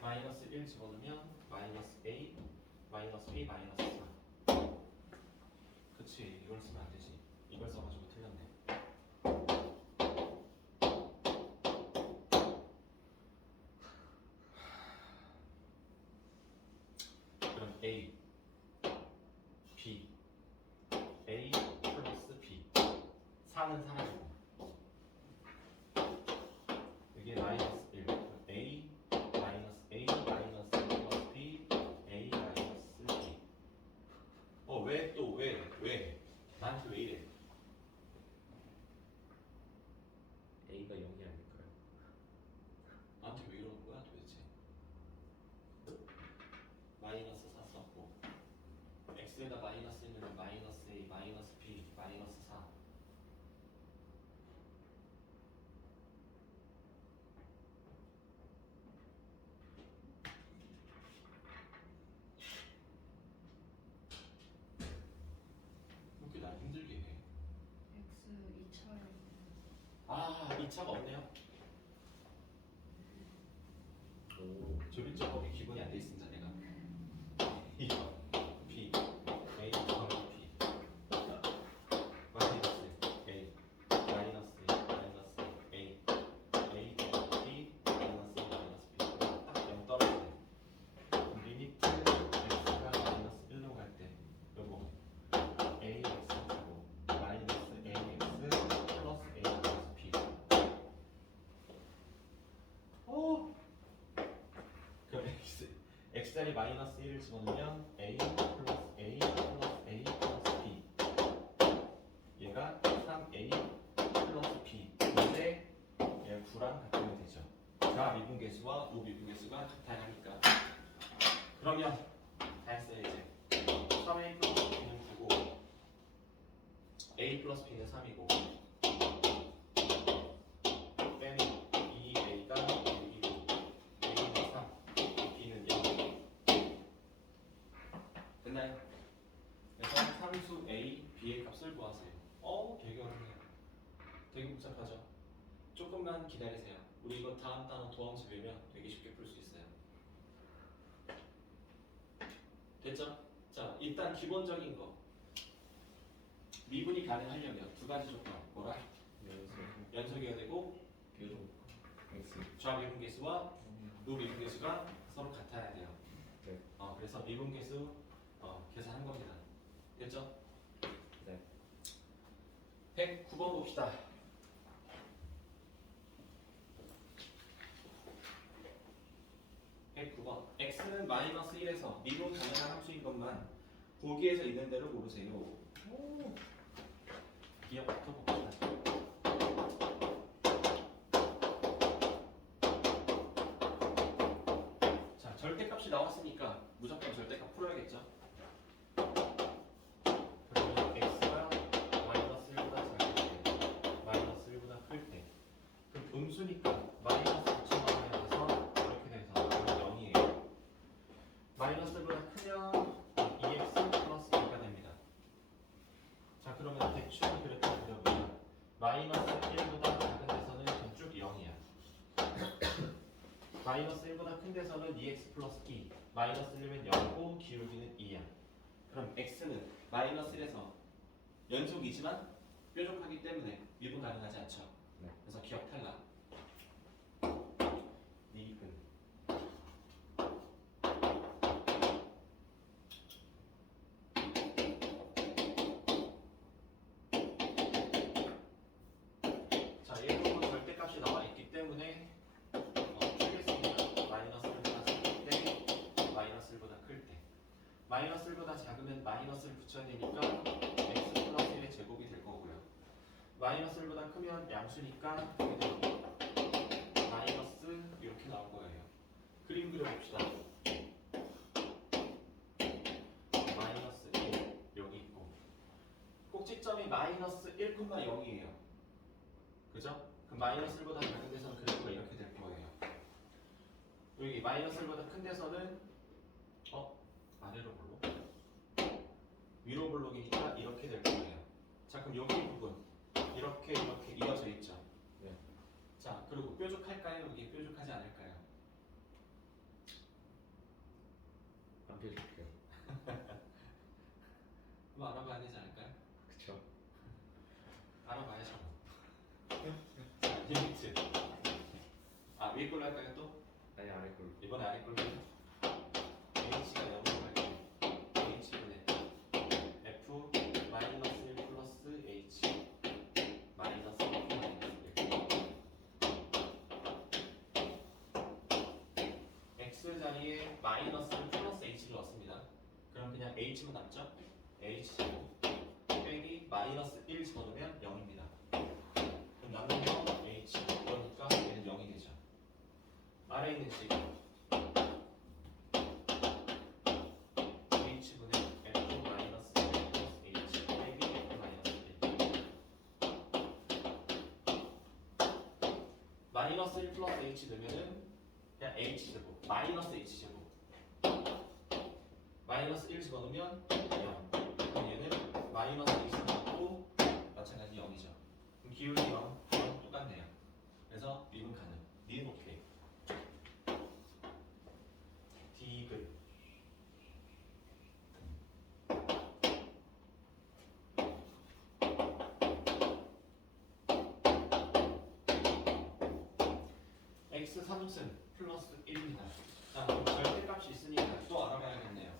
마이너스 1 집어넣으면 마이너스 A 마이너스 B 마이너스 4 그치 이걸 쓰면 안 되지. 이걸 써가지고 틀렸네. 그럼 A B A 플러스 B 4는 사라지고 이게 마이너스 1 A 마이너스 A 마이너스 플러스 B A 마이너스 B 왜 또 왜 나한테 왜 이래? A가 0이 아닐까요? 나한테 왜 이러는 거야 도대체? 마이너스 4 썼고 x에다 마이너스 1은 마이너스 a 마이너스 b 마이너스 4 이렇게 날 힘들게 해. X 2차에 아 2차가 없네요. 오. 조립작업이 기본이 안 돼 있습니다 내가. 이거 b a 더하기 b 마이너스 a 마이너스 a a 더하기 b 마이너스 b 딱 0 떨어지네. 리미트 x가 마이너스 1로 갈 때 요거 ax하고 마이너스 ax 플러스 a 마이너스 b 그럼 x자리 마이너스 1을 집어넣으면 a 플러스 a 플러스 a 플러스 b 얘가 3a 플러스 b 근데 얘 9랑 같으면 되죠. 자 미분계수와 우미분계수가 같아야 하니까 그러면 다 했어요 이제 3a 플러스 b는 9고 a 플러스 b는 3이고 빼면 2a가 6이고 a는 3 b는 0 됐나요? 그래서 상수 a, b의 값을 구하세요. 되게 어렵네요. 되게 복잡하죠? 조금만 기다리세요. 우리 이거 다음 단어 도함수 배우면 되게 쉽게 풀 수 있어요. 됐죠? 자, 일단 기본적인 거 미분이 가능하려면 두 가지 조건 뭐라? 연속. 연속이어야 되고 뾰족. X. 좌미분계수와 우미분계수가 서로 같아야 돼요. 네. 그래서 미분계수 계산한 겁니다. 됐죠? 네. 109번 봅시다. x는 마이너스 1에서 미분 가능한 함수인 것만 보기에서 있는 대로 고르세요. 기억부터 봅시다. 자, 절대값이 나왔으니까 무조건 절대값 풀어야겠죠. 그러면 x가 마이너스 1보다 작을 때, 마이너스 1보다 클 때, 그럼 음수니까 마이너스 9,000원에 대해서 이렇게 돼서 0이에요. 마이너스 1보다 크면 2x 플러스 2가 됩니다. 자, 그러면 대충 그렇게 그려보면 마이너스 1보다 작은 데서는 전쭉 0이야. 마이너스 1보다 큰 데서는 2x 플러스 2 마이너스 1면 0이고 기울기는 2야. 그럼 x는 마이너스 1에서 연속이지만 뾰족하기 때문에 미분 가능하지 않죠. 네. 그래서 기억 탈락. 미분 x보다 작으면 마이너스를 붙여야 되니까 x 플러스 1의 제곱이 될 거고요. 마이너스 1보다 크면 양수니까 그대로 마이너스 이렇게 나올 거예요. 그림 그려봅시다. 마이너스 1 여기 있고 꼭지점이 마이너스 1,0이에요. 그죠? 그럼 마이너스 1보다 작은 데서는 그래프가 이렇게 될 거예요. 여기 마이너스 1보다 큰 데서는 아래로 볼록 위로 볼록이니까 이렇게 될 거예요. 자 그럼 여기 부분 이렇게 이어져 있죠. 네. 자 그리고 뾰족할까요? 여기 뾰족하지 않을까요? 안 펴줄게요. 뭐 알아봐야 되지 않을까요? 그쵸? 알아봐야죠. 자 리미트 위에 걸로 할까요 또? 아니 아래 걸. 이번에 아래 걸로 h가 0으로 할게요. h분의 f 마이너스 1 플러스 h 마이너스 1 x 자리에 마이너스 1 플러스 h를 넣었습니다. 그럼 그냥 h만 남죠? h 제곱 빼기 마이너스 1 집어넣으면 0입니다. 그럼 남는 거 h 그러니까 얘는 0이 되죠. 아래에 있는 식 h분의 f 마이너스 1 플러스 h 빼기 f 마이너스 1 마이너스 1 플러스 h 넣으면은 그냥 h 제곱 마이너스 h 제곱 마이너스 1 집어넣으면 0 그럼 얘는 마이너스 2 집어넣고 마찬가지 0이죠. 그럼 기울기 0 똑같네요. 그래서 미분 가능. 니은 오케이. 디귿 x 3승 플러스 1입니다. 자, 그럼 절대값이 있으니까 또 알아봐야겠네요.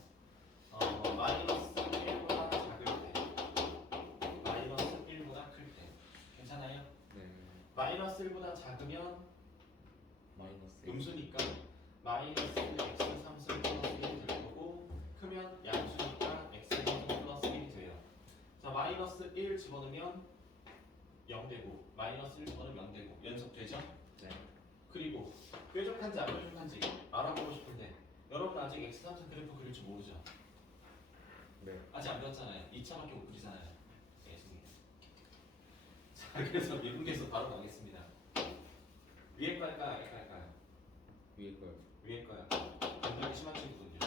마이너스 1보다 작을 때, 마이너스 1보다 클 때. 괜찮아요? 네. 마이너스 1보다 작으면 마이너스. 음수니까 마이너스 x 3승 플러스 1이 될 거고 크면 양수니까 x 3승 플러스 1이 돼요. 자, 마이너스 1 집어넣으면 0 되고 마이너스 1 집어넣으면 0 되고 연속되죠? 네. 그리고 뾰족한지 안 뾰족한지 알아보고 싶은데 여러분 아직 x 3승 그래프 그릴 줄 모르죠? 네. 아직 안 배웠잖아요. 2차밖에 못 그리잖아요. 예수님. 자, 그래서 미분계수 바로 가겠습니다. 위에 거 할까요? 아래 거 할까요? 위에 거요. 위에 거요. 굉장히 심한 친구군요.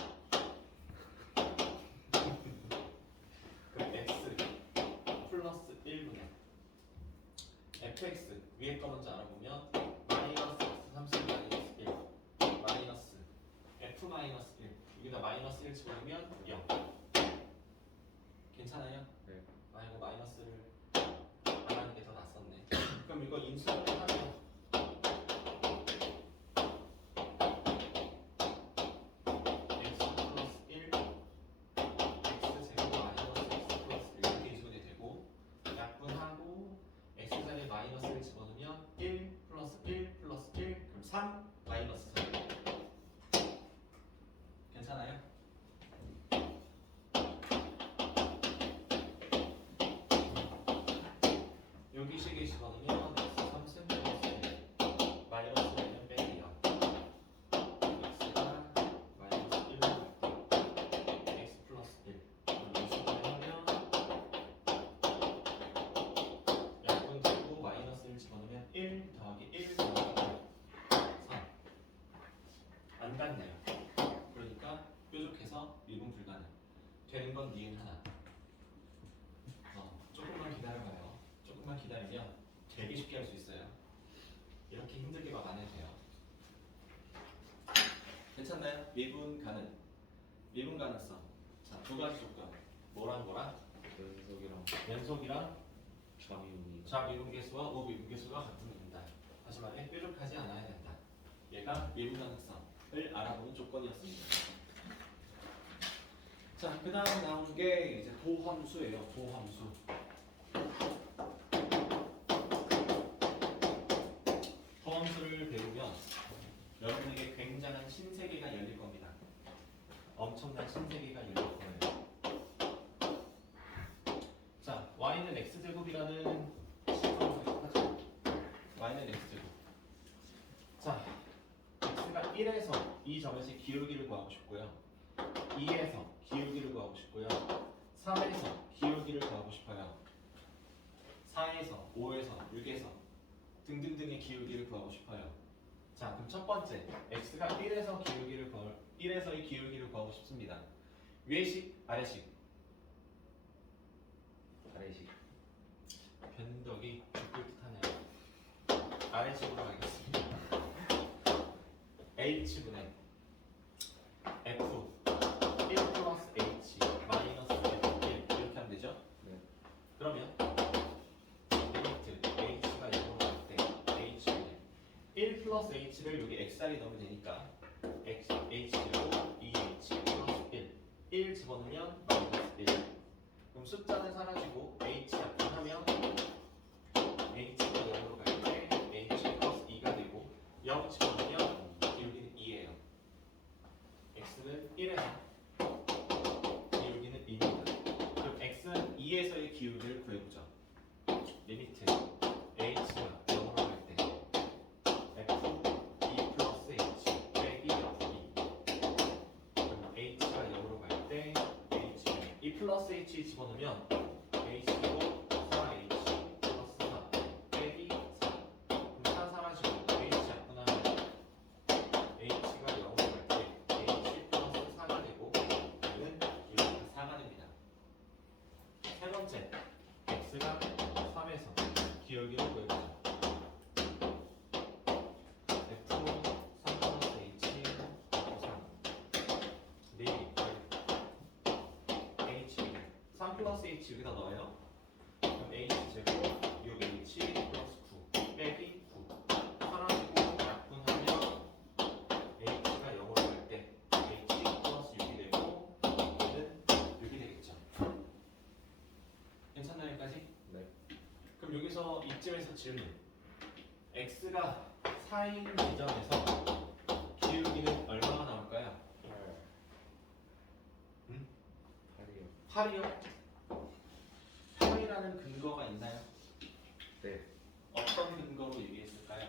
그럼 x 플러스 1분의 fx 위에 거 먼저 알아보면 마이너스 x 3승 마이너스 1 마이너스 f 마이너스 1 여기다 마이너스 1 집어넣으면 0 괜찮아요? 네. 이거 마이너스를 안 하는 게 더 낫었네. 그럼 이거 인수분해 하면 x 플러스 1 x 제곱 마이너스 x 플러스 1 이렇게 인수분해 되고 약분하고 x 자리에 마이너스 1 집어넣으면 1 플러스 1 플러스 1 그럼 3 마이너스 3 괜찮아요? 여기 식에 집어넣으면 x 3승 플러스 1 마이너스 1은 빼기 0 x가 마이너스 1 x 플러스 1 인수분해하면 약분되고 마이너스 1 집어넣으면 1 더하기 1 더하기 3 안 같네요. 그러니까 뾰족해서 미분 불가능. 되는 건 니은 하나. 조금만 기다려봐요. 조금만 기다리면 되게 쉽게 할 수 있어요. 이렇게 힘들게 막 안 해도 돼요. 괜찮나요? 미분 가능. 미분 가능성. 자, 두 가지 조건. 뭐랑 뭐랑? 연속이랑 연속이랑 좌미분이. 좌미분계수와 우미분계수가 같은 겁니다. 다시 말해 뾰족하지 않아야 된다. 얘가 미분 가능성을 알아보는 조건이었습니다. 자, 그 다음 나온 게 이제 도함수예요. 도함수. 도함수를 배우면 여러분에게 굉장한 신세계가 열릴 겁니다. 엄청난 신세계가 열릴 거예요. 1에서 이 점에서 기울기를 구하고 싶고요. 2에서 기울기를 구하고 싶고요. 3에서 기울기를 구하고 싶어요. 4에서 5에서 6에서 등등등의 기울기를 구하고 싶어요. 자, 그럼 첫 번째 x가 1에서의 기울기를 구하고 싶습니다. 위의식, 아래식. 아래식. 변덕이 죽을 듯하네요. 아래식으로 가겠습니다. h분의 f 1 플러스 h 마이너스 1 이렇게 하면 되죠? 네. 그러면 리미트 h가 0으로 갈 때 h분의 1 플러스 h를 여기 xr이 넣으면 되니까 h 제곱 2h 플러스 1 집어넣으면 마이너스 1. 그럼 숫자는 사라지고 h 약분하면 h가 0으로 갈 때 h 플러스 2가 되고 0 집어넣으면 기울기는 2예요. x는 1에서 기울기는 2입니다. 그럼 x는 2에서의 기울기를 구해보죠. 리미트 h가 0으로 갈 때 f 2 플러스 h 빼기 f2. 그럼 h가 0으로 갈 때 h 2 플러스 h 집어넣으면 h 제곱 4h 플러스 4 빼기 4. 그럼 4 사라지고 h 약분하면 h가 0으로 갈 때 h 플러스 4가 되고 얘는 기울기가 4가 됩니다. 세 번째 x가 3에서 기울기를 구해보죠. f 3 플러스 h 3 h 3 플러스 h 여기다 넣어요. 그럼 h 제곱 6h 플러스 9 빼기 9 사라지고 약분하면 h가 0으로 갈 때 h 플러스 6이 되고 얘는 6이 되겠죠. 괜찮나요 여기까지? 네. 그럼 여기서 이쯤에서 질문. x가 4인 지점에서 기울기는 얼마가 나올까요? 8이요. 8이요? 8이라는 근거가 있나요? 네. 어떤 근거로 얘기했을까요?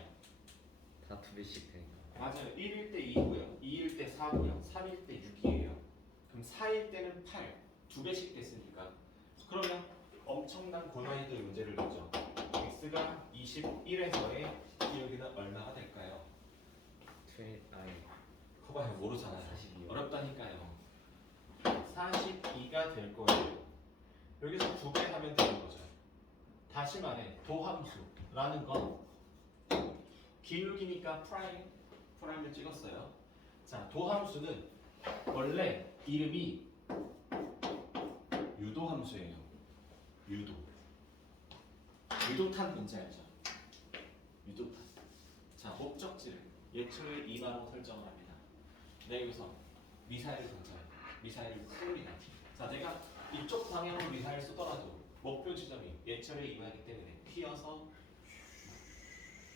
다 2배씩 되니까. 맞아요. 1일 때 2고요. 2일 때 4고요. 3일 때 6이에요. 그럼 4일 때는 8. 2배씩 됐으니까. 그러면 엄청난 고난이도 문제를 보죠. x가 21에서의 기울기는 얼마가 될까요? 29. 그거 봐요. 모르잖아요. 42요. 어렵다니까요. 42가 될 거예요. 여기서 2배 하면 되는 거죠. 다시 말해 도함수라는 건 기울기니까 프라임을 찍었어요. 자, 도함수는 원래 이름이 유도함수예요. 유도탄 뭔지 알죠? 유도탄. 자, 목적지를 예초에 2마로 설정을 합니다. 내가 여기서 미사일을 던져요. 미사일을 쏩니다. 자, 내가 이쪽 방향으로 미사일을 쏘더라도 목표 지점이 예철의 이마이기 때문에 튀어서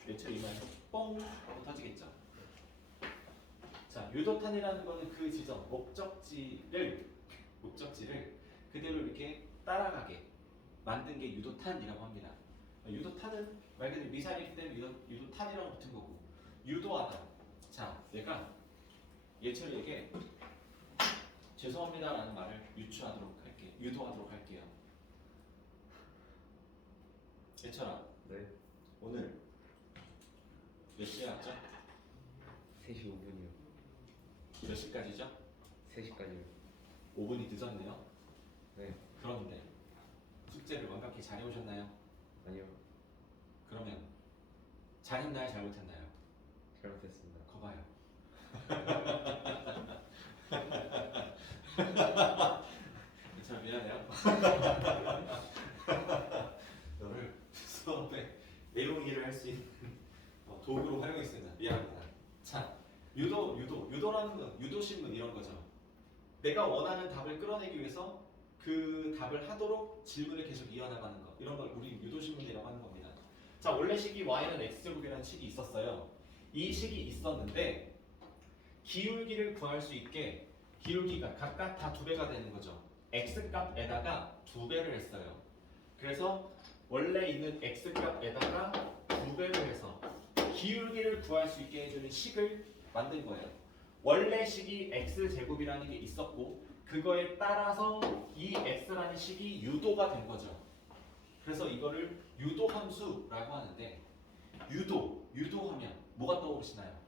예철의 이마에서 뽕 하고 터지겠죠. 자, 유도탄이라는 거는 그 지점 목적지를 그대로 이렇게 따라가게 만든 게 유도탄이라고 합니다. 유도탄은 말 그대로 미사일이기 때문에 유도탄이라고 붙은 거고 유도하다. 자, 내가 예철이에게 죄송합니다라는 말을 유도하도록 할게요. 예철아, 네. 오늘 몇 시에 왔죠? 3시 5분이요. 몇 시까지죠? 3시까지요. 5분이 늦었네요. 네. 그런데 숙제를 완벽히 잘 해오셨나요? 아니요. 그러면 잘했나요? 잘못했나요? 잘못했습니다. 거봐요. 참 미안해요. 너를 수업에 내용 이해를 할 수 있는 도구로 활용했습니다. 미안합니다. 자, 유도라는 건 유도신문 이런 거죠. 내가 원하는 답을 끌어내기 위해서 그 답을 하도록 질문을 계속 이어나가는 거. 이런 걸 우리 유도신문이라고 하는 겁니다. 자, 원래 식이 y는 x제곱이라는 식이 있었어요. 이 식이 있었는데 기울기를 구할 수 있게 기울기가 각각 다 2배가 되는 거죠. x값에다가 2배를 했어요. 그래서 원래 있는 x값에다가 2배를 해서 기울기를 구할 수 있게 해주는 식을 만든 거예요. 원래 식이 x제곱이라는 게 있었고 그거에 따라서 이 x라는 식이 유도가 된 거죠. 그래서 이거를 유도함수라고 하는데 유도하면 뭐가 떠오르시나요?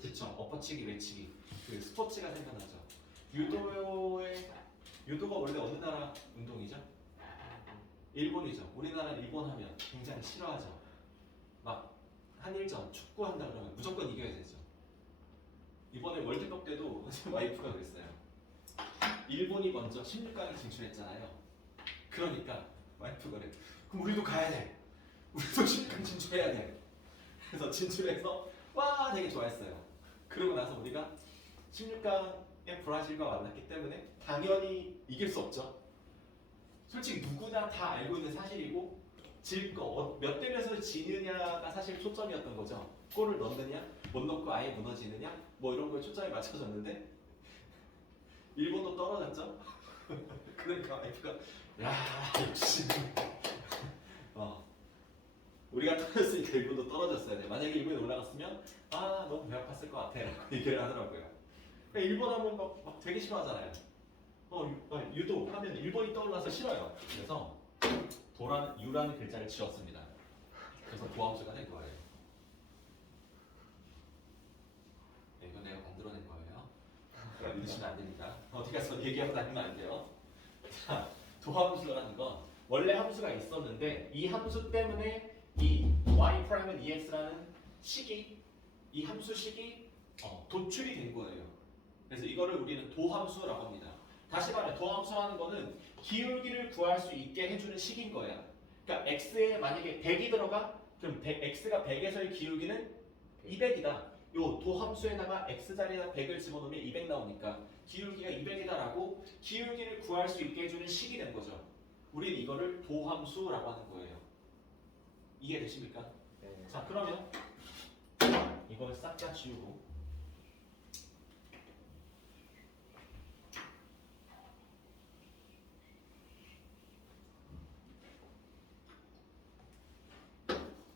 그쵸. 엎어치기, 외치기. 그 스포츠가 생각나죠. 유도가 원래 어느 나라 운동이죠? 일본이죠. 우리나라는 일본 하면 굉장히 싫어하죠. 막 한일전 축구 한다 그러면 무조건 이겨야 되죠. 이번에 월드컵 때도 와이프가 그랬어요. 일본이 먼저 16강에 진출했잖아요. 그러니까 와이프가 그래. 그럼 우리도 가야 돼. 우리도 16강 진출해야 돼. 그래서 진출해서 와 되게 좋아했어요. 그러고 나서 우리가 16강에 브라질과 만났기 때문에 당연히 이길 수 없죠. 솔직히 누구나 다 알고 있는 사실이고 질 거 몇 대 몇으로 지느냐가 사실 초점이었던 거죠. 골을 넣느냐, 못 넣고 아예 무너지느냐, 뭐 이런 거에 초점이 맞춰졌는데 일본도 떨어졌죠. 그러니까 와이프가 야 역시 우리가 떨어졌으니까 일본도 떨어졌어야 돼. 만약에 일본이 올라갔으면 아 너무 배 아팠을 것 같아 라고 얘기를 하더라고요. 그러니까 일본 하면 막 되게 싫어하잖아요. 유도 하면 일본이 떠올라서 싫어요. 그래서 유라는 글자를 지웠습니다. 그래서 도함수가 된 거예요. 네, 이거 내가 만들어낸 거예요. 믿으시면 안 됩니다. 어디 가서 얘기하고 다니면 안 돼요. 자, 도함수라는 건 원래 함수가 있었는데 이 함수 때문에 이 y 프라임은 ex라는 식이 이 함수 식이 도출이 된 거예요. 그래서 이거를 우리는 도함수라고 합니다. 다시 말해 도함수라는 거는 기울기를 구할 수 있게 해주는 식인 거야. 그러니까 x에 만약에 100이 들어가 그럼 x가 100에서의 기울기는 200이다. 요 도함수에다가 x자리에다 100을 집어넣으면 200 나오니까 기울기가 200이다라고 기울기를 구할 수 있게 해주는 식이 된 거죠. 우리는 이거를 도함수라고 하는 거예요. 이해되십니까? 네. 자 그러면 이걸 싹 다 지우고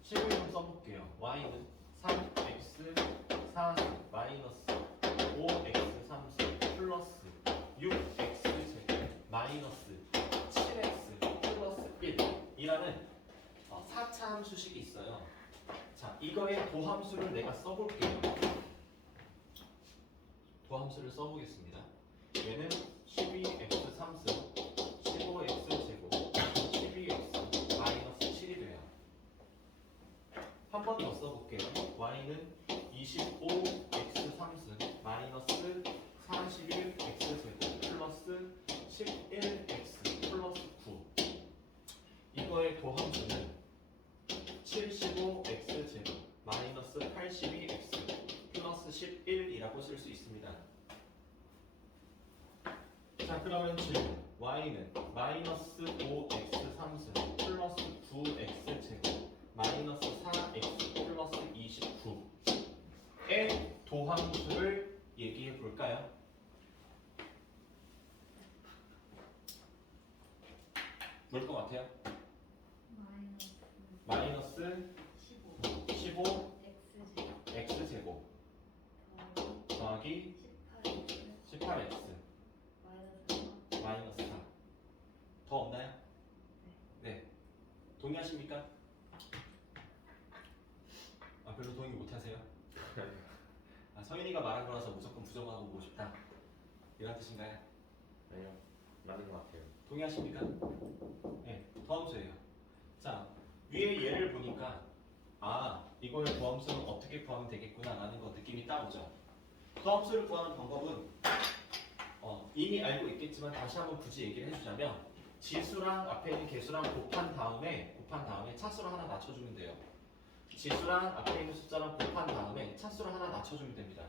식을 좀 써볼게요. y는 3x 4 마이너스 5x 3 플러스 6x 제곱 마이너스 7x 플러스 1이라는 4차 함수식이 있어요. 자, 이거의 도함수를 내가 써볼게요. 도함수를 써보겠습니다. 얘는 12x 3승 15x 제곱 12x 마이너스 7이 돼요. 한 번 더 써볼게요. y는 25x 3승 마이너스 41x 제곱 플러스 11x 플러스 9. 이거의 도함수는 75x 제곱 마이너스 82x 플러스 11이라고 쓸 수 있습니다. 자 그러면 질문 y는 마이너스 5x 3승 플러스 9x 제곱 마이너스 4x 플러스 29의 도함수를 얘기해 볼까요? 뭘 것 같아요? 마이너스 15 x 제곱 더하기 18x 마이너스 4. 더 없나요? 네. 동의하십니까? 별로 동의 못하세요? 성인이가 말한 거라서 무조건 부정하고 보고 싶다 이런 뜻인가요? 아니요. 맞는 것 같아요. 동의하십니까? 네. 도함수예요. 자 위에 예를 보니까 이걸 도함수는 어떻게 구하면 되겠구나 라는 거 느낌이 딱 오죠. 도함수를 구하는 방법은 이미 알고 있겠지만 다시 한번 굳이 얘기를 해주자면 지수랑 앞에 있는 개수랑 곱한 다음에 차수를 하나 낮춰주면 돼요. 지수랑 앞에 있는 숫자랑 곱한 다음에 차수를 하나 낮춰주면 됩니다.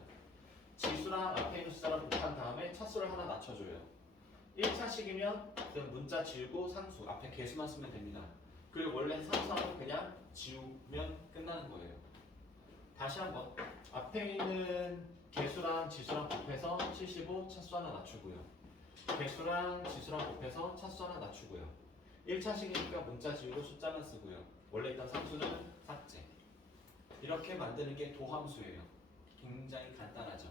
지수랑 앞에 있는 숫자랑 곱한 다음에 차수를 하나 낮춰줘요. 1차식이면 그냥 문자 지우고 상수 앞에 개수만 쓰면 됩니다. 그리고 원래 상수하면 그냥 지우면 끝나는 거예요. 다시 한번 앞에 있는 개수랑 지수랑 곱해서 75 차수 하나 낮추고요. 개수랑 지수랑 곱해서 차수 하나 낮추고요. 1차식이니까 문자 지우고 숫자만 쓰고요. 원래 있던 상수는 삭제. 이렇게 만드는 게 도함수예요. 굉장히 간단하죠.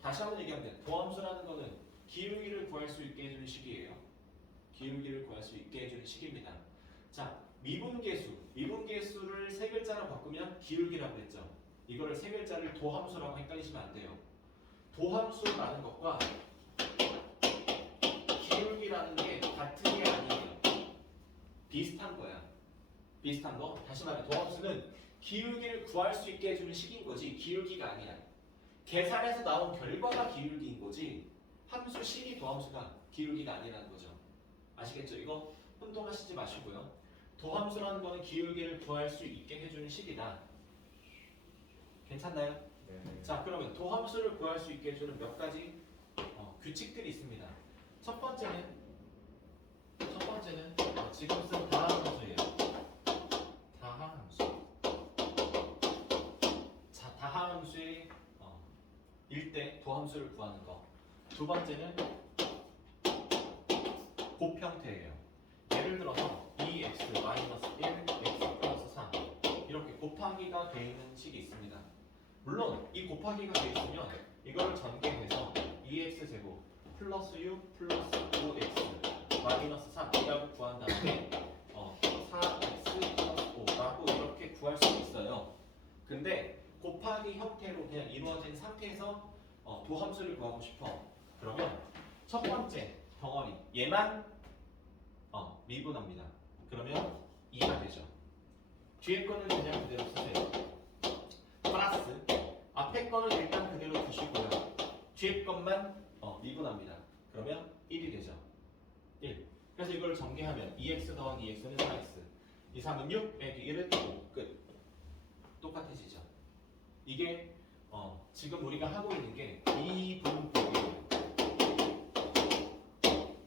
다시 한번 얘기하면 도함수라는 거는 기울기를 구할 수 있게 해주는 식이에요. 기울기를 구할 수 있게 해주는 식입니다. 자, 미분계수를 세 글자로 바꾸면 기울기라고 했죠. 이거를 세 글자를 도함수라고 헷갈리시면 안 돼요. 도함수라는 것과 기울기라는 게 같은 게 아니에요. 비슷한 거야. 비슷한 거. 다시 말해 도함수는 기울기를 구할 수 있게 해주는 식인 거지 기울기가 아니야. 계산해서 나온 결과가 기울기인 거지 함수 식이 도함수가 기울기가 아니라는 거죠. 아시겠죠? 이거 혼동하시지 마시고요. 도함수라는 거는 기울기를 구할 수 있게 해주는 식이다. 괜찮나요? 네. 자, 그러면 도함수를 구할 수 있게 해주는 몇 가지 규칙들이 있습니다. 첫 번째는 지금 쓴 다함수예요. 다함수. 자, 다함수의 일대 도함수를 구하는 거. 두 번째는 곱형태예요. 예를 들어서 2x 마이너스 1, x 플러스 3 이렇게 곱하기가 되어 있는 식이 있습니다. 물론 이 곱하기가 되어 있으면 이거를 전개해서 2x 제곱 플러스 6 플러스 5x 마이너스 3이라고 구한 다음에 4x 플러스 5라고 이렇게 구할 수 있어요. 근데 곱하기 형태로 그냥 이루어진 상태에서 도함수를 구하고 싶어. 그러면 첫 번째 덩어리 얘만 미분합니다. 그러면 2가 되죠. 뒤에 거는 그냥 그대로 쓰세요. 플러스 앞에 거는 일단 그대로 두시고요. 뒤에 것만 미분합니다. 그러면 1이 되죠. 1. 그래서 이걸 전개하면 2x 더하기 2x는 4x 2, 3은 6, 빼기 1은 5. 끝. 똑같아지죠. 이게 지금 우리가 하고 있는 게 미분법이에요.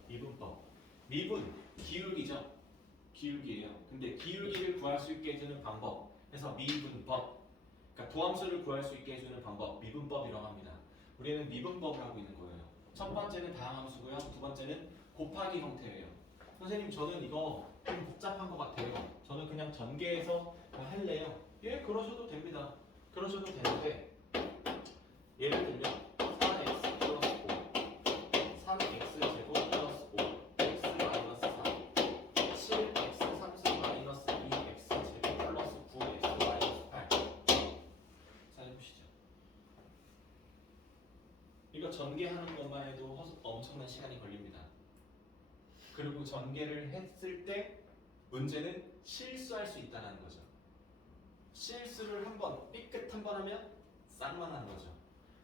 미분법. 미분, 기울기죠. 기울기예요. 근데 기울기를 구할 수 있게 해주는 방법. 그래서 미분법. 그러니까 도함수를 구할 수 있게 해주는 방법, 미분법이라고 합니다. 우리는 미분법을 하고 있는 거예요. 첫 번째는 다함수고요. 두 번째는 곱하기 형태예요. 선생님, 저는 이거 좀 복잡한 것 같아요. 저는 그냥 전개해서 할래요. 예, 그러셔도 됩니다. 그러셔도 되는데 예를 들면 4x 플러스 5 3x 제곱 플러스 5 x 마이너스 4 7x 3승 마이너스 2x 제곱 플러스 9x 마이너스 8 자, 해보시죠. 이거 전개하는 것만 해도 엄청난 시간이 걸립니다. 그리고 전개를 했을 때 문제는 실수할 수 있다는 거죠. 실수를 한번 삐끗 한번 하면 쌍만한 거죠.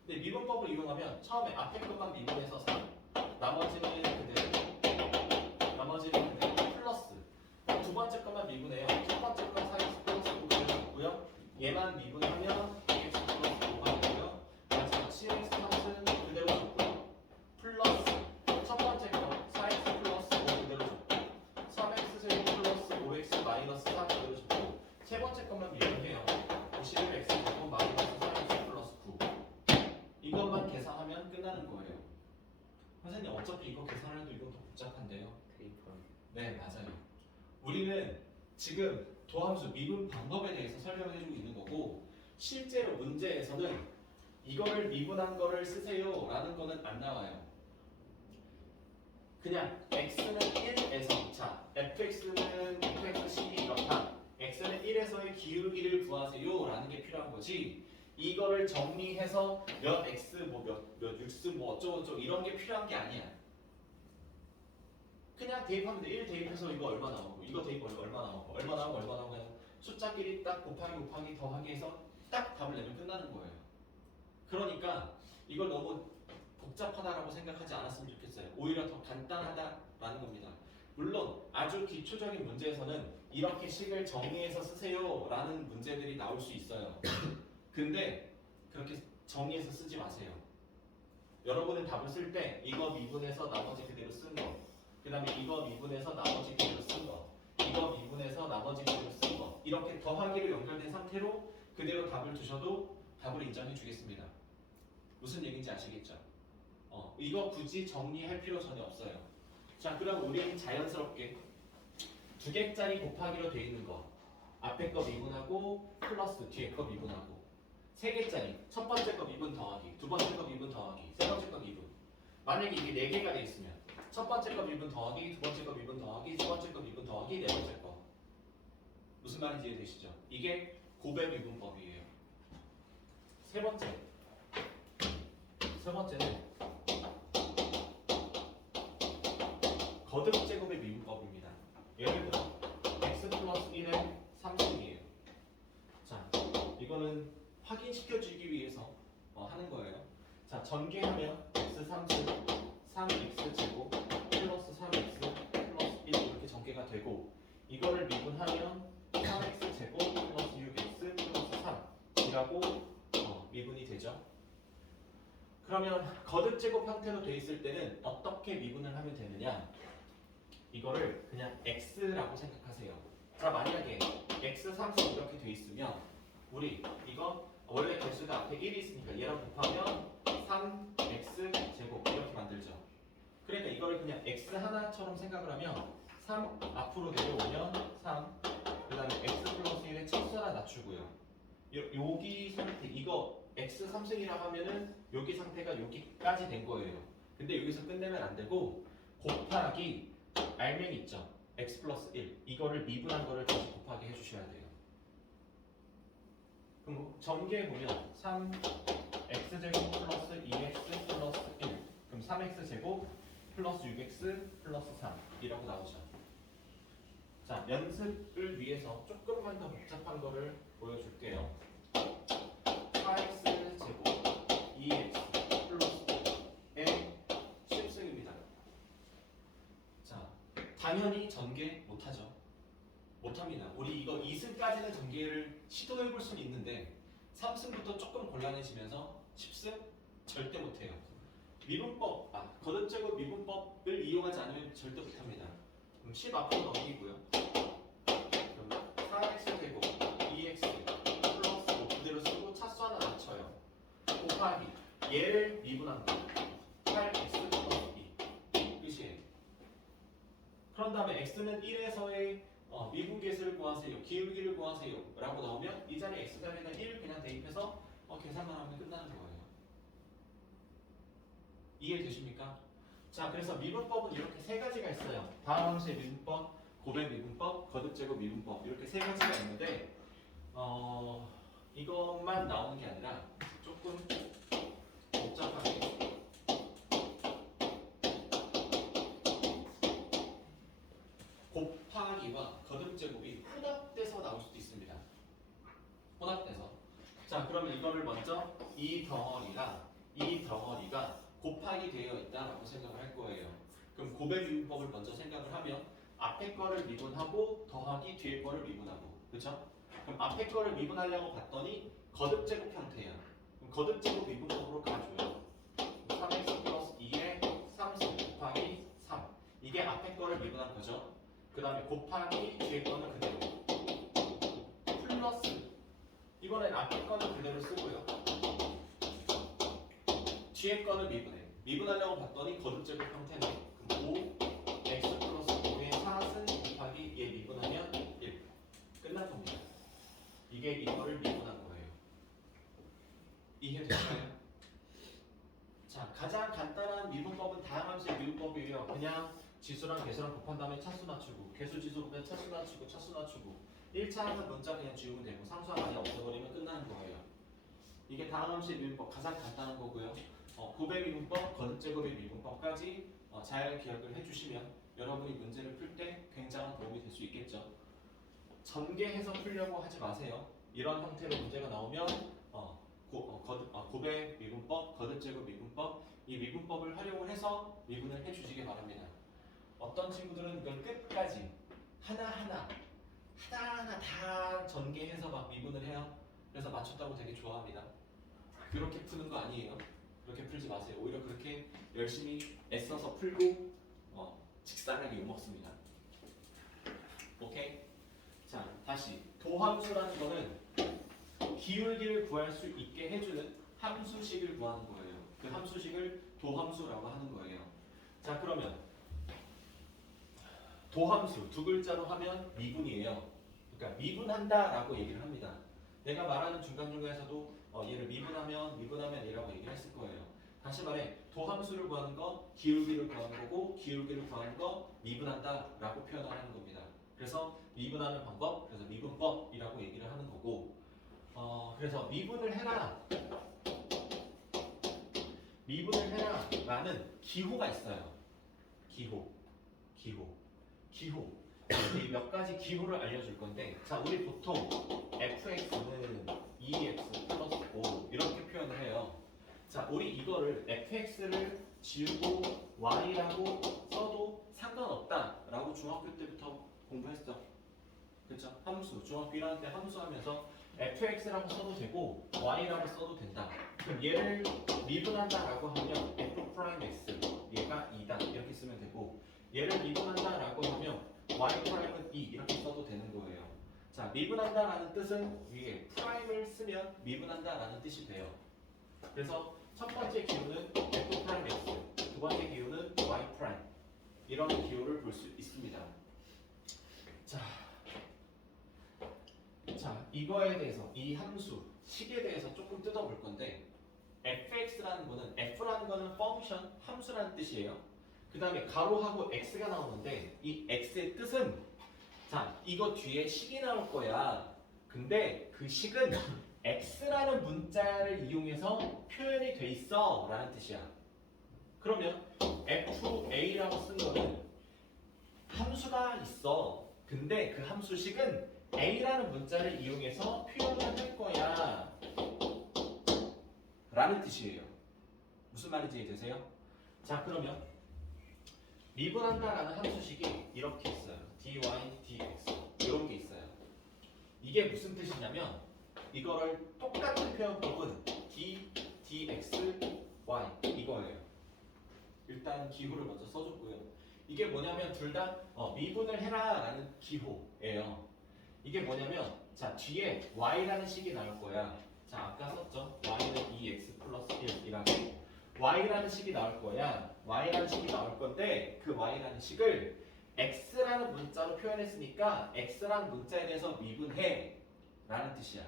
근데 미분법을 이용하면 처음에 앞에 것만 미분해서 3 나머지는 그대로 플러스 두 번째 것만 미분해요. 첫 번째 건 4x 플러스 5 그대로 있고요. 얘만 미분하면 2x 플러스 5가 되고요. 마지막 7x 3은 그대로 줬고요. 플러스 첫 번째 거 4x 플러스 5 그대로 줬고 3x 제곱 플러스 5x 마이너스 4 그대로 줬고 세 번째 것만 미분해요. 51x 제곱 마이너스 3x 플러스 9 이것만 계산하면 끝나는 거예요. 선생님, 어차피 이거 계산해도 이건 더 복잡한데요. 테이프. 네, 맞아요. 우리는 지금 도함수 미분 방법에 대해서 설명을 해주고 있는 거고 실제로 문제에서는 이거를 미분한 거를 쓰세요 라는 거는 안 나와요. 그냥 x는 1에서 자 fx는 fx식이 이렇다. x는 1에서의 기울기를 구하세요 라는 게 필요한 거지 이거를 정리해서 몇 x 몇 육수 어쩌고저쩌고 이런 게 필요한 게 아니야. 그냥 대입하면 돼. 1 대입해서 이거 얼마 나오고 이거 대입하면 얼마 나오고 얼마 나오고 해서 숫자끼리 딱 곱하기 더하기 해서 딱 답을 내면 끝나는 거예요. 그러니까 이걸 너무 복잡하다라고 생각하지 않았으면 좋겠어요. 오히려 더 간단하다라는 겁니다. 물론 아주 기초적인 문제에서는 이렇게 식을 정리해서 쓰세요 라는 문제들이 나올 수 있어요. 근데 그렇게 정리해서 쓰지 마세요. 여러분은 답을 쓸 때 이거 미분해서 나머지 그대로 쓴 거, 그 다음에 이거 미분해서 나머지 그대로 쓴 거, 이거 미분해서 나머지 그대로 쓴 거 이렇게 더하기로 연결된 상태로 그대로 답을 두셔도 답을 인정해 주겠습니다. 무슨 얘기인지 아시겠죠? 이거 굳이 정리할 필요 전혀 없어요. 자, 그럼 우리는 자연스럽게 두 개짜리 곱하기로 돼 있는 거 앞에 거 미분하고 플러스 뒤에 거 미분하고 세 개짜리 첫 번째 거 미분 더하기 두 번째 거 미분 더하기 세 번째 거 미분 만약에 이게 네 개가 돼 있으면 첫 번째 거 미분 더하기 두 번째 거 미분 더하기 세 번째 거 미분 더하기 네 번째 거 무슨 말인지 이해되시죠? 이게 고배 미분법이에요. 세 번째는 거듭 제곱의 미분법입니다. 예를 들어 x 플러스 1의 3승이에요. 자, 이거는 확인시켜주기 위해서 하는 거예요. 자, 전개하면 x 3승 3x 제곱 플러스 3x 플러스 1 이렇게 전개가 되고 이거를 미분하면 3x 제곱 플러스 6x 플러스 3이라고 미분이 되죠. 그러면 거듭 제곱 형태로 돼 있을 때는 어떻게 미분을 하면 되느냐? 이거를 그냥 x라고 생각하세요. 자, 만약에 x 3승 이렇게 돼 있으면 우리 이거 원래 개수가 앞에 1이 있으니까 얘랑 곱하면 3x 제곱 이렇게 만들죠. 그러니까 이걸 그냥 x 하나처럼 생각을 하면 3 앞으로 내려오면 3 그 다음에 x 플러스 1에 첫수 하나 낮추고요. 여기 상태 이거 x 3승이라고 하면은 여기 상태가 여기까지 된 거예요. 근데 여기서 끝내면 안 되고 곱하기 알맹이 있죠. x 플러스 1 이거를 미분한 거를 다시 곱하기 해주셔야 돼요. 그럼 전개해 보면 3x 제곱 플러스 2x 플러스 1 그럼 3x 제곱 플러스 6x 플러스 3이라고 나오죠. 자, 연습을 위해서 조금만 더 복잡한 거를 보여줄게요. 4x 제곱 2x 플러스 1의 10승입니다. 자, 당연히 전개 못하죠. 못합니다. 우리 이거 2승까지는 전개를 시도해 볼 수는 있는데 3승부터 조금 곤란해지면서 10승 절대 못해요. 미분법, 거듭 제곱 미분법을 이용하지 않으면 절대 못합니다. 그럼 10 앞으로 넘기고요. 그럼 4x 제곱 2x 플러스 5 그대로 쓰고 차수 하나 낮춰요. 곱하기 얘를 미분한 거 8x 플러스 2 끝이에요. 그런 다음에 x는 1에서의 미분계수를 구하세요. 기울기를 구하세요. 라고 나오면 이 자리에 x값에다 1을 그냥 대입해서 계산만 하면 끝나는 거예요. 이해되십니까? 자, 그래서 미분법은 이렇게 세 가지가 있어요. 다음 함수의 미분법, 고백 미분법, 거듭제곱 미분법 이렇게 세 가지가 있는데 이것만 나오는 게 아니라 조금 복잡하게 곱하기와 거듭제곱이 혼합돼서 나올 수도 있습니다. 혼합돼서. 자, 그러면 이거를 먼저 이 덩어리가 곱하기 되어 있다라고 생각을 할 거예요. 그럼 고백 미분법을 먼저 생각을 하면 앞에 거를 미분하고 더하기 뒤에 거를 미분하고, 그렇죠? 그럼 앞에 거를 미분하려고 봤더니 거듭제곱 형태야. 그럼 거듭제곱 미분법으로 가줘요. 3x 플러스 2의 3승 곱하기 3 이게 앞에 거를 미분한 거죠. 그 다음에 곱하기 뒤에 거는 그대로 플러스 이번엔 앞에 거는 그대로 쓰고요. 뒤에 거는 미분해. 미분하려고 봤더니 거듭제곱 형태네. 그럼 5 x 플러스 5의 4승 곱하기 얘 미분하면 1 끝난 겁니다. 이게 이거를 미분한 거예요. 이해되나요? 자, 가장 간단한 미분법은 다항함수의 미분법이에요. 그냥 지수랑 개수랑 곱한 다음에 차수 낮추고 개수 지수 보면 차수 낮추고 차수 낮추고 1차 하는 문자 그냥 지우면 되고 상수항 아예 없애버리면 끝나는 거예요. 이게 다항함수의 미분법 가장 간단한 거고요. 고백 미분법, 거듭제곱의 미분법까지 잘 기억을 해주시면 여러분이 문제를 풀 때 굉장한 도움이 될 수 있겠죠. 전개해서 풀려고 하지 마세요. 이런 형태로 문제가 나오면 고백 미분법, 거듭제곱 미분법 이 미분법을 활용을 해서 미분을 해주시기 바랍니다. 어떤 친구들은 이걸 끝까지 하나하나 다 전개해서 막 미분을 해요. 그래서 맞췄다고 되게 좋아합니다. 그렇게 푸는 거 아니에요. 그렇게 풀지 마세요. 오히려 그렇게 열심히 애써서 풀고 직사하게 욕먹습니다. 오케이? 자, 다시 도함수라는 거는 기울기를 구할 수 있게 해주는 함수식을 구하는 거예요. 그 함수식을 도함수라고 하는 거예요. 자, 그러면 도함수 두 글자로 하면 미분이에요. 그러니까 미분한다라고 얘기를 합니다. 내가 말하는 중간중간에서도 얘를 미분하면 얘라고 얘기를 했을 거예요. 다시 말해 도함수를 구하는 거 기울기를 구하는 거고 기울기를 구하는 거 미분한다라고 표현을 하는 겁니다. 그래서 미분하는 방법, 그래서 미분법이라고 얘기를 하는 거고 그래서 미분을 해라라는 기호가 있어요. 기호. 이 몇 가지 기호를 알려줄 건데, 자 우리 보통 fx는 2x 플러스 5 이렇게 표현을 해요. 자 우리 이거를 fx를 지우고 y라고 써도 상관없다라고 중학교 때부터 공부했죠. 그렇죠? 함수 중학교 1학년 때 함수 하면서 fx라고 써도 되고 y라고 써도 된다. 그럼 얘를 미분한다라고 하면 f 프라임 x 얘가 2다 이렇게 쓰면 되고, 얘를 미분한다라고 하면 y 프라임은 2 이렇게 써도 되는 거예요. 자 미분한다라는 뜻은 위에 프라임을 쓰면 미분한다라는 뜻이 돼요. 그래서 첫 번째 기호는 f 프라임 x, 두 번째 기호는 y 프라임 이런 기호를 볼 수 있습니다. 자 이거에 대해서 이 함수 식에 대해서 조금 뜯어볼 건데, fx라는 거는 f라는 거는 펑션 함수라는 뜻이에요. 그 다음에 가로하고 x가 나오는데 이 x의 뜻은 자 이거 뒤에 식이 나올 거야. 근데 그 식은 x라는 문자를 이용해서 표현이 돼 있어 라는 뜻이야. 그러면 fa라고 쓴 거는 함수가 있어. 근데 그 함수식은 a라는 문자를 이용해서 표현을 할 거야 라는 뜻이에요. 무슨 말인지 이해되세요? 자 그러면 미분한다라는 함수식이 이렇게 있어요. dy, dx 이런 게 있어요. 이게 무슨 뜻이냐면 이거를 똑같은 표현법은 d, dx, y 이거예요. 일단 기호를 먼저 써줬고요. 이게 뭐냐면 둘 다 미분을 해라라는 기호예요. 이게 뭐냐면 자 뒤에 y라는 식이 나올 거야. 자 아까 썼죠. y는 2x 플러스 1이라고 y라는 식이 나올 거야. y라는 식이 나올 건데 그 y라는 식을 x라는 문자로 표현했으니까 x라는 문자에 대해서 미분해 라는 뜻이야.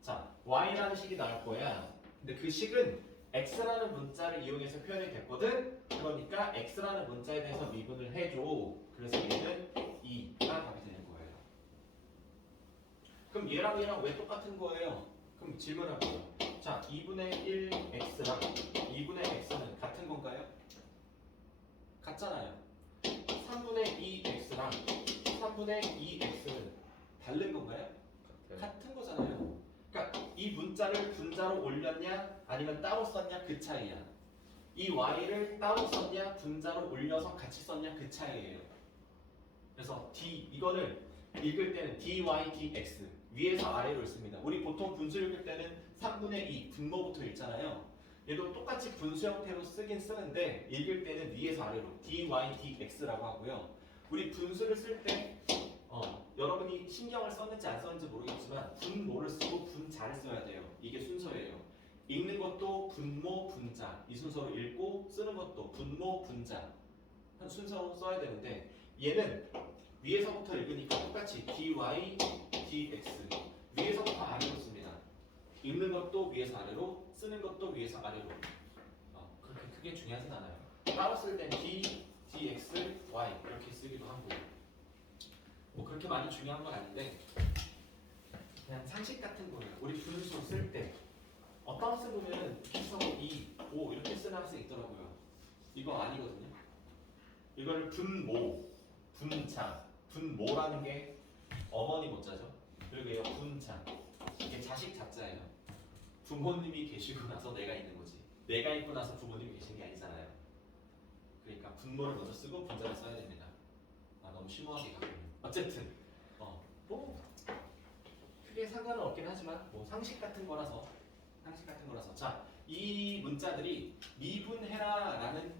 자 y라는 식이 나올 거야. 근데 그 식은 x라는 문자를 이용해서 표현이 됐거든. 그러니까 x라는 문자에 대해서 미분을 해줘. 그래서 얘는 2가 답이 되는 거예요. 그럼 얘랑 왜 똑같은 거예요? 그럼 질문해볼게요. 자 2분의 1x랑 2분의 x는 같은 건가요? 같잖아요. 3분의 2x랑 3분의 2x는 다른 건가요? 같은 거잖아요. 그러니까 이 문자를 분자로 올렸냐 아니면 따로 썼냐 그 차이야. 이 y를 따로 썼냐 분자로 올려서 같이 썼냐 그 차이예요. 그래서 이거를 읽을 때는 dy dx 위에서 아래로 읽습니다. 우리 보통 분수 읽을 때는 3분의 2 분모부터 읽잖아요. 얘도 똑같이 분수 형태로 쓰긴 쓰는데 읽을 때는 위에서 아래로 dy dx라고 하고요. 우리 분수를 쓸 때 여러분이 신경을 썼는지 안 썼는지 모르겠지만 분모를 쓰고 분자를 써야 돼요. 이게 순서예요. 읽는 것도 분모 분자 이 순서로 읽고 쓰는 것도 분모 분자 한 순서로 써야 되는데 얘는 위에서부터 읽으니까 똑같이 dy dx 위에서부터 아래로 씁니다. 읽는 것도 위에서 아래로 쓰는 것도 위에서 아래로 그렇게 크게 중요하진 않아요. 따로 쓸 땐 d, dx, y 이렇게 쓰기도 하고 뭐 그렇게 많이 중요한 건 아닌데 그냥 상식 같은 거예요. 우리 분수 쓸 때 어떤 학생 보면 필성 2, 5 이렇게 쓰는 학생 있더라고요. 이거 아니거든요. 이걸 분모, 분자, 분모라는 게 어머니 모자죠. 그리고 얘가 분자, 이게 자식 자자예요. 부모님이 계시고 나서 내가 있는 거지. 내가 있고 나서 부모님이 계시는 게 아니잖아요. 그러니까 분모를 먼저 쓰고 분자를 써야 됩니다. 너무 심오하게 가고. 어쨌든 뭐 크게 상관은 없긴 하지만 뭐 상식 같은 거라서 자, 이 문자들이 미분해라라는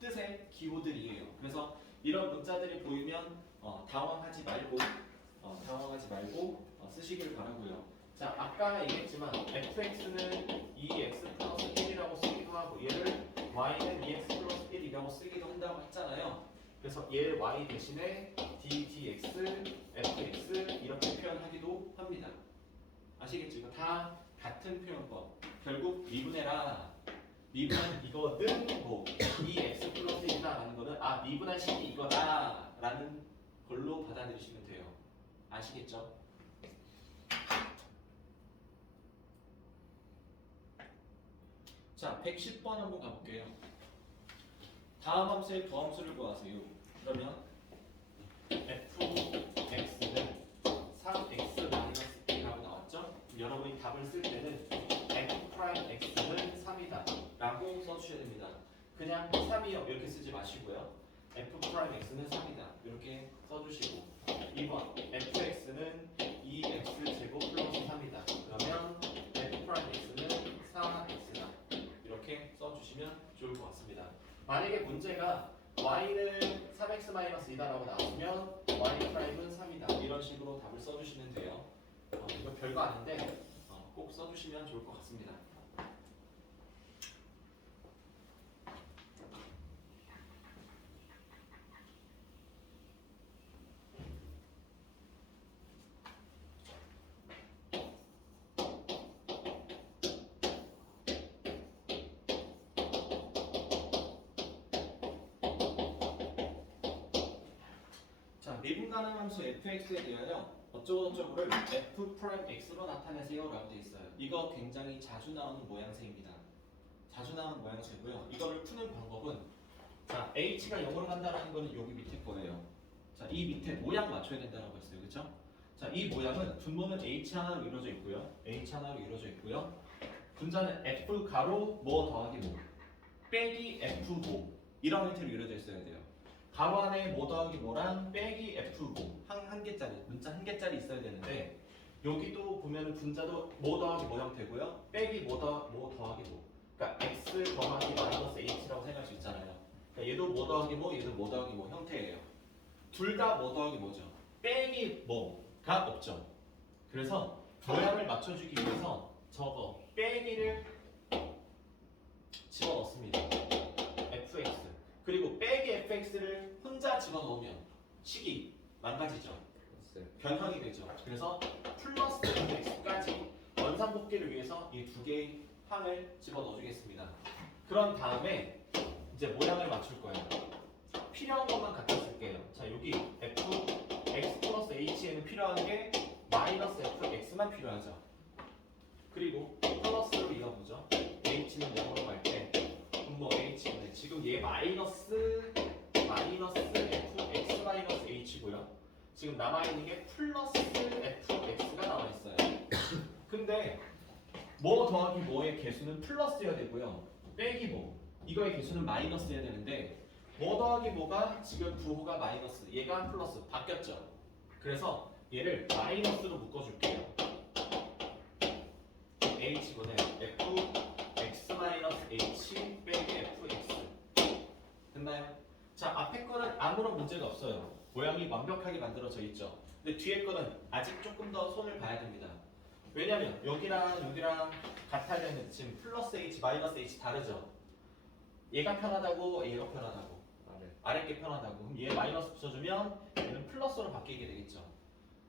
뜻의 기호들이에요. 그래서 이런 문자들이 보이면 당황하지 말고 쓰시길 바라고요. 자, 아까 얘기했지만 fx는 2x 플러스 1이라고 쓰기도 하고 얘를 y는 2x 플러스 1이라고 쓰기도 한다고 했잖아요. 그래서 얘 y 대신에 ddx, fx 이렇게 표현하기도 합니다. 아시겠죠? 이거 다 같은 표현법. 결국 미분해라. 미분은 이거는 뭐이 x 플러스 1이다라는 거는 아 미분한 식이 이거다라는 걸로 받아들이시면 돼요. 아시겠죠? 자, 110번 한번 가볼게요. 다음 함수의 부함수를 구하세요. 그러면 fx는 3x-1이라고 나왔죠? 여러분이 답을 쓸 때는 f'x는 3이다 라고 써주셔야 됩니다. 그냥 3이요 이렇게 쓰지 마시고요. f'x는 3이다 이렇게 써주시고 2번 fx는 2x제곱 플러스 3이다. 그러면 f'x는 4x다 이렇게 써주시면 좋을 것 같습니다. 만약에 문제가 y는 3x-2다라고 나왔으면 y''은 3이다 이런 식으로 답을 써주시면 돼요. 이거 별거 아닌데 꼭 써주시면 좋을 것 같습니다. 자, 미분 가능 함수 fx에 대하여 어쩌고저쩌고를 f'x로 나타내세요 라고 되어 있어요. 이거 굉장히 자주 나오는 모양새입니다. 자주 나오는 모양새고요. 이거를 푸는 방법은 자 h가 0으로 간다는 거는 여기 밑에 거예요. 자, 이 밑에 모양 맞춰야 된다고 했어요. 그렇죠? 자, 이 모양은 분모는 h 하나로 이루어져 있고요. h 하나로 이루어져 있고요. 분자는 f 가로 뭐 더하기 뭐 빼기 f 뭐 이런 형태로 이루어져 있어야 돼요. 가로 안에 뭐 더하기 뭐랑 빼기 f5 한 개짜리 문자 한 개짜리 있어야 되는데 여기도 보면 분자도 뭐 더하기 뭐 형태고요 빼기 뭐 더하기 뭐 그러니까 x 더하기 마이너스 h라고 생각할 수 있잖아요. 그러니까 얘도 뭐 더하기 뭐 얘도 뭐 더하기 뭐 형태예요. 둘 다 뭐 더하기 뭐죠 빼기 뭐가 없죠. 그래서 모양을 맞춰주기 위해서 저거 빼기를 집어넣습니다. fx 그리고 빼기 fx를 혼자 집어넣으면 식이 망가지죠. 변형이 되죠. 그래서 플러스 fx까지 원상복귀를 위해서 이 두 개의 항을 집어넣어주겠습니다. 그런 다음에 이제 모양을 맞출 거예요. 필요한 것만 갖다 쓸게요. 자, 여기 fx 플러스 h에는 필요한 게 마이너스 fx만 필요하죠. 그리고 플러스로 이어보죠. h는 0으로 갈 때 분모 h는 지금 얘 마이너스 fx 마이너스 h고요. 지금 남아있는 게 플러스 fx가 남아있어요. 근데 뭐 더하기 뭐의 개수는 플러스여야 되고요. 빼기 뭐 이거의 개수는 마이너스여야 되는데 뭐 더하기 뭐가 지금 부호가 마이너스 얘가 플러스 바뀌었죠. 그래서 얘를 마이너스로 묶어줄게요. h분의 fx-h 빼기 fx 됐나요? 자, 앞에 거는 아무런 문제가 없어요. 모양이 완벽하게 만들어져 있죠. 근데 뒤에 거는 아직 조금 더 손을 봐야 됩니다. 왜냐면 여기랑 여기랑 같아야 되는 지금 플러스 h, 마이너스 h 다르죠? 얘가 편하다고 얘가 편하다고 아래 게 편하다고 그럼 얘 마이너스 붙여주면 얘는 플러스로 바뀌게 되겠죠.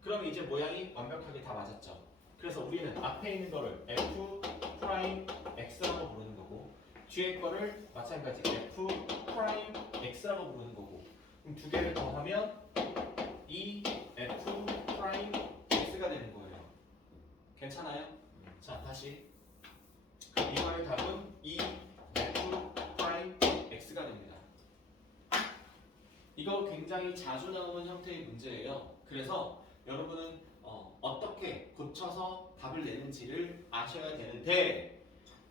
그럼 이제 모양이 완벽하게 다 맞았죠. 그래서 우리는 앞에 있는 거를 f 프라임 x라고 부르는 거고 뒤에 거를 마찬가지 f 프라임 x라고 부르는 거고 그럼 두 개를 더하면 이 f 프라임 x가 되는 거예요. 괜찮아요? 자, 다시 이거의 답은 이 f 프라임 x가 됩니다. 이거 굉장히 자주 나오는 형태의 문제예요. 그래서 여러분은 어떻게 고쳐서 답을 내는지를 아셔야 되는데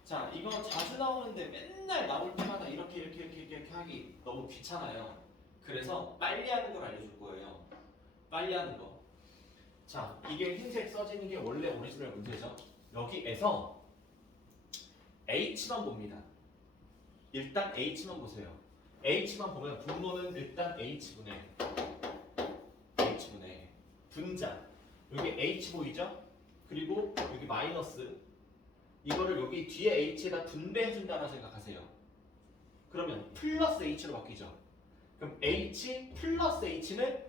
자, 이거 자주 나오는데 맨날 나올 때마다 이렇게 하기 너무 귀찮아요. 그래서 빨리 하는 걸 알려줄 거예요. 빨리 하는 거. 자, 이게 흰색 써지는 게 원래 오리지널 문제죠. 여기에서 H만 봅니다. 일단 H만 보세요. H만 보면 분모는 일단 H분의 분자 여기 H 보이죠? 그리고 여기 마이너스 이거를 여기 뒤에 H에다 분배해준다고 생각하세요. 그러면 플러스 H로 바뀌죠. 그럼 H 플러스 H는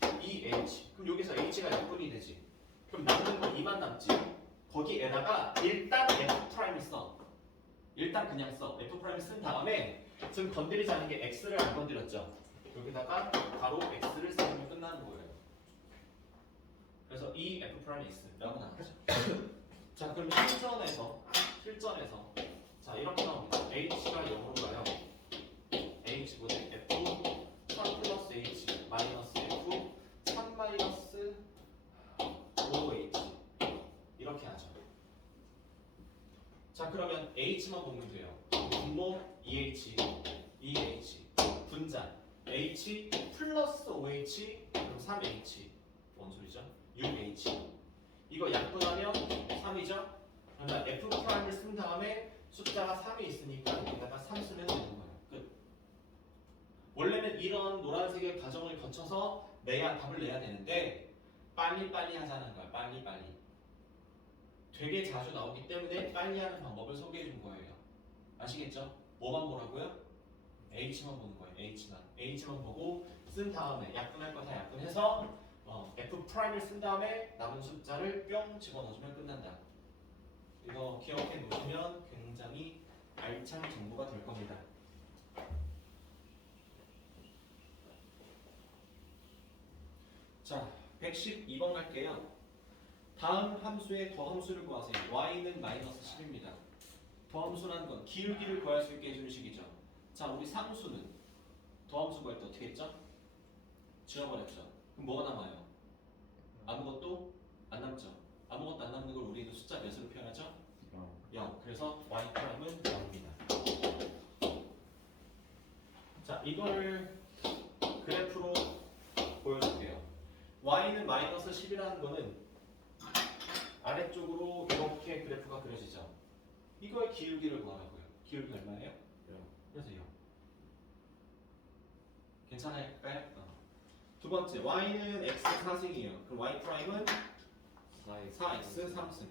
2H. 그럼 여기서 H가 약분이 되지. 그럼 남는 건 2만 남지. 거기에다가 일단 F' 써. 일단 그냥 써. F' 쓴 다음에 지금 건드리지 않은 게 X를 안 건드렸죠. 여기다가 바로 X를 쓰면 끝나는 거예요. 그래서 이 F'X라고 나왔죠. 자, 그럼 실전에서 자 이렇게 나옵니다. H가 0으로 가요. H분의 F 3 플러스 H 마이너스 F 3 마이너스 5H 이렇게 하죠. 자, 그러면 H만 보면 돼요. 분모 2H, 2H, 분자 H 플러스 5H 그럼 3H 뭔 소리죠? 6H 이거 약분하면 3이죠? 그러면 F'을 쓴 다음에 숫자가 3이 있으니까 여기다가 3 쓰면 되는 거예요. 끝. 원래는 이런 노란색의 과정을 거쳐서 답을 내야 되는데 빨리빨리 하자는 거야. 빨리빨리. 되게 자주 나오기 때문에 빨리 하는 방법을 소개해 준 거예요. 아시겠죠? 뭐만 보라고요? H만 보는 거예요. H만 보고 쓴 다음에 약분할 거 다 약분해서 F'을 쓴 다음에 남은 숫자를 뿅 집어넣어주면 끝난다. 이거 기억해 놓으시면 굉장히 알찬 정보가 될 겁니다. 자, 112번 갈게요. 다음 함수의 더함수를 구하세요. y는 마이너스 10입니다. 더함수라는 건 기울기를 구할 수 있게 해주는 식이죠. 자, 우리 상수는 더함수 구할 때 어떻게 했죠? 지워버렸죠. 그럼 뭐가 남아요? 아무것도 안 남죠. 아무것도 안 남는 걸 우리는 숫자 몇으로 표현하죠? 0. 그래서 y'은 0입니다. 자, 이거를 그래프로 보여줄게요. y는 마이너스 10이라는 거는 아래쪽으로 이렇게 그래프가 그려지죠. 이거의 기울기를 구하라고요. 기울기 얼마예요? 0. 그래서 0. 괜찮을까요? 두 번째, y는 x 4승이에요. 그럼 y''은 4x 3승.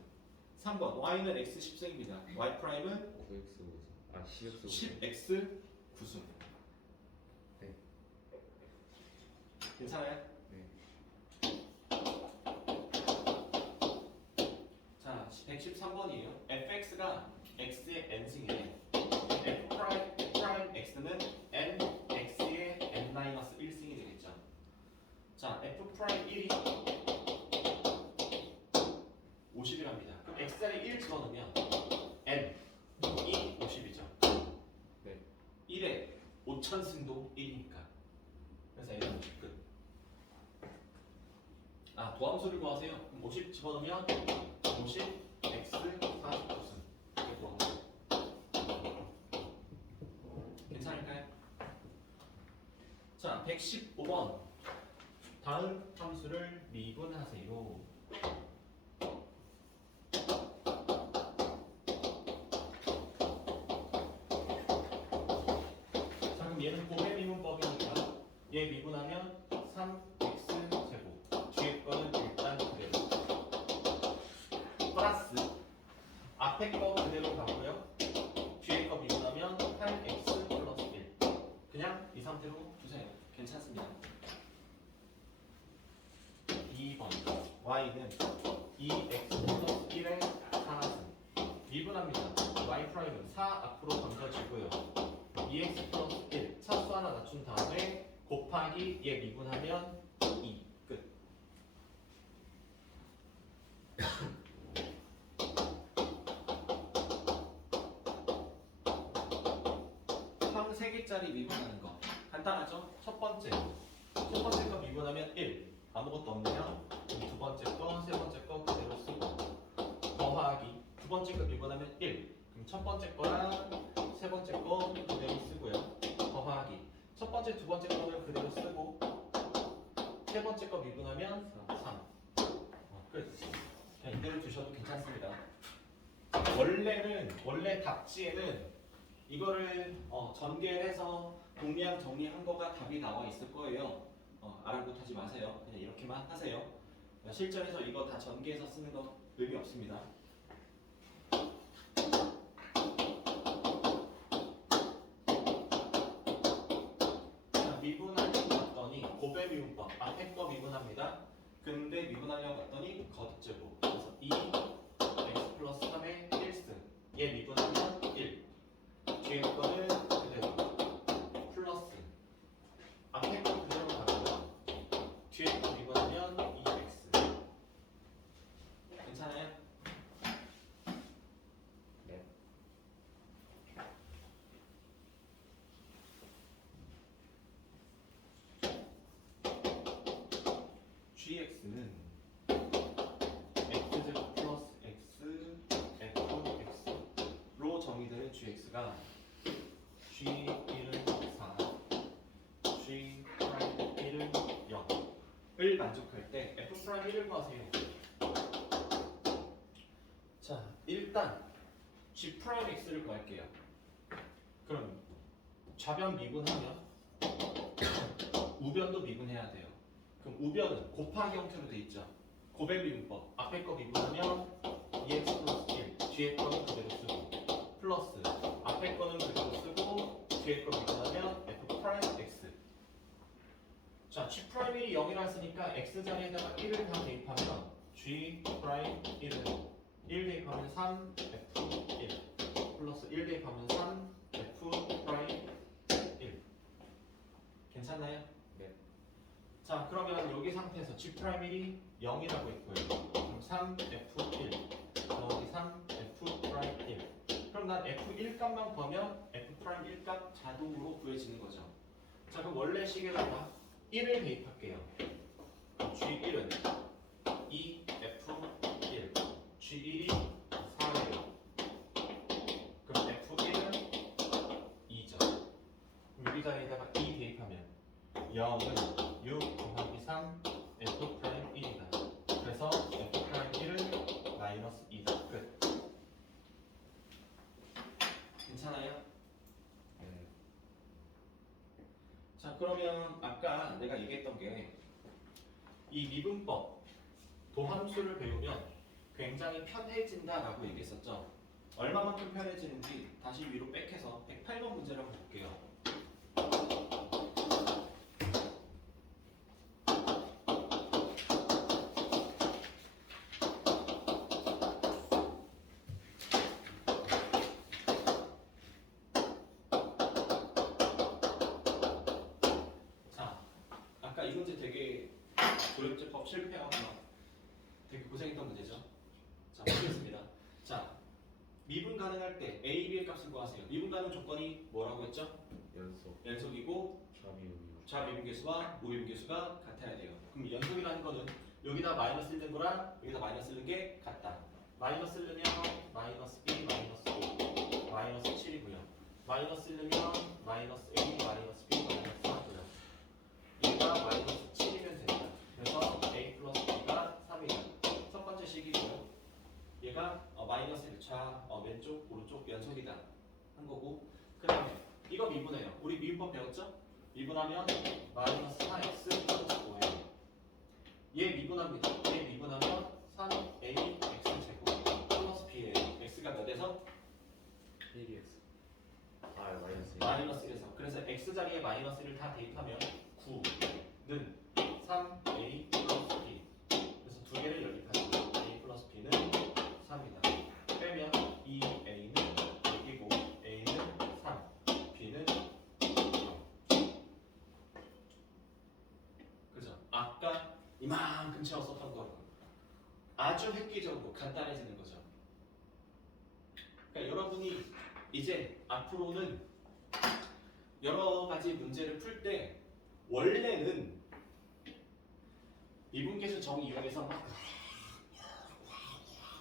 3번, y는 x 10승입니다. y''은 10x 9승. 네. 괜찮아요? 네. 자, 113번이에요. fx가 x의 n승이에요. f'x는 n, x의 n-1승이 되겠죠. 자, f'1이 50이랍니다. 그럼 x자리 1 집어넣으면 n, 이 50이죠. 네. 1에 5,000승도 1이니까. 그래서 n은 끝. 아, 도함수를 구하세요. 그럼 50 집어넣으면 50, x, 49승. 이게 도함수. 괜찮을까요? 자, 115번. 다음 함수를 미분하세요. 자, 그럼 얘는 곱의 미분법이니까 얘 미분하면 3x 제곱. 뒤에 거는 일단 그대로. 플러스 앞에 거 그대로 가고요. 뒤에 거 미분하면 8x 플러스 1. 그냥 이 상태로 두세요. 괜찮습니다. 2번 y는 2x 플러스 1의 4승. 미분합니다. y'은 4 앞으로 던져지고요. 2x 플러스 1 차수 하나 낮춘 다음에 곱하기 얘 미분하면 2. 끝. 함 3개짜리 미분하는 거 간단하죠? 첫 번째 거 미분하면 1 아무것도 없네요. 두 번째 거, 세 번째 거 그대로 쓰고 더하기 두 번째 거 미분하면 1 그럼 첫 번째 거랑 세 번째 거 그대로 쓰고요. 더하기 첫 번째, 두 번째 거는 그대로 쓰고 세 번째 거 미분하면 3 끝. 그냥 이대로 두셔도 괜찮습니다. 원래 답지에는 이거를 전개해서 공량 정리한 거가 답이 나와 있을 거예요. 아랑곳하지 마세요. 그냥 이렇게만 하세요. 실전에서 이거 다 전개해서 쓰는 거 의미 없습니다. 자, 미분하기 봤더니 곱의 미분법 앞에 거 미분 제곱. 그래서 2 x 플러스 3의 1승. 얘 미분하면 1. 뒤에 거는 그대로 플러스. 앞에 거 그대로 가고요. 뒤에 거 미분하면 2x. 괜찮아요? 네. gx는 x제곱 플러스 x fx로 정의되는 gx가 g1은 4, g 프라임 1은 0을 만족할 때 f 프라임 1을 구하세요. 자, 일단 g 프라임 x를 구할게요. 그럼 좌변 미분하면 우변도 미분해야 돼요. 그럼 우변은 곱하기 형태로 돼 있죠. 고백 미분법. 앞에 거 미분하면 2x 플러스 1, 뒤에 거는 그대로 쓰고 플러스 앞에 거는 그대로 쓰고 뒤에 거 미분하면 f 프라임 x. 자, g 프라임 1이 0이라 했으니까 x 자리에다가 1을 다 대입하면 g 프라임 1은 1 대입하면 3 f 1 플러스 1 대입하면 3 f 프라임 1. 괜찮나요? 네. 자, 그러면 여기 상태에서 g 프라임 1이 0이라고 했고요. 그럼 3f1 더하기 3f 프라임 1. 그럼 난 f1 값만 구하면 f 프라임 1 값 자동으로 구해지는 거죠. 자, 그럼 원래 식에다가 1을 대입할게요. g1은 2f1, g1이 4예요. 그럼 f1은 2죠. 그럼 여기 자리에다가 2 대입하면 0은 6 곱하기 3 f 프라임 1이다. 그래서 f 프라임 1은 마이너스 2다. 끝. 괜찮아요? 네. 자, 그러면 아까 내가 얘기했던 게 이 미분법 도함수를 배우면 굉장히 편해진다라고 얘기했었죠. 얼마만큼 편해지는지 다시 위로 백해서 108번 문제를 한번 볼게요. 자, 아까 이 문제 되게 조립제법 실패하고 막 되게 고생했던 문제죠. 자, 보겠습니다. 자, 미분 가능할 때 A, B의 값을 구하세요. 미분 가능 조건이 뭐라고 했죠? 연속. 연속이고 좌미 우미. 좌미분계수와 우미분계수가 같아야 돼요. 그럼 연속이라는 거는 여기다 마이너스 1는 거랑 여기다 마이너스 1는 게 같다. 마이너스 1면 마이너스 1, 마이너스 5, 마이너스 7이고요. 마이너스 1면 마이너스 A, 마이너스 B, 마이너스 4고요. 얘가 마이너스 7이면 됩니다. 그래서 A 플러스 B가 3이다. 첫 번째 식이고요. 얘가 마이너스 1, 왼쪽, 오른쪽 연속이다 한 거고, 그 다음에 이거 미분해요. 우리 미분법 배웠죠? 미분하면 마이너스 4x 플러스 5예요. 얘 미분합니다. 얘 미분하면 3a x 제곱 플러스 b예요. x가 몇 에서? 1x. 아 마이너스. 마이너스 1에서. 그래서 x 자리에 마이너스를 다 대입하면 9는 3a 플러스 b. 그래서 두 개를 연립하시면 a 플러스 b는 3이다. 빼면 2a는 6이고 a는 3, b는 0. 그죠? 아까 이만큼 채웠었던 거 아주 획기적으로 간단해지는 거죠. 그러니까 여러분이 이제 앞으로는 여러 가지 문제를 풀 때 원래는 미분계수 정의 이용해서 막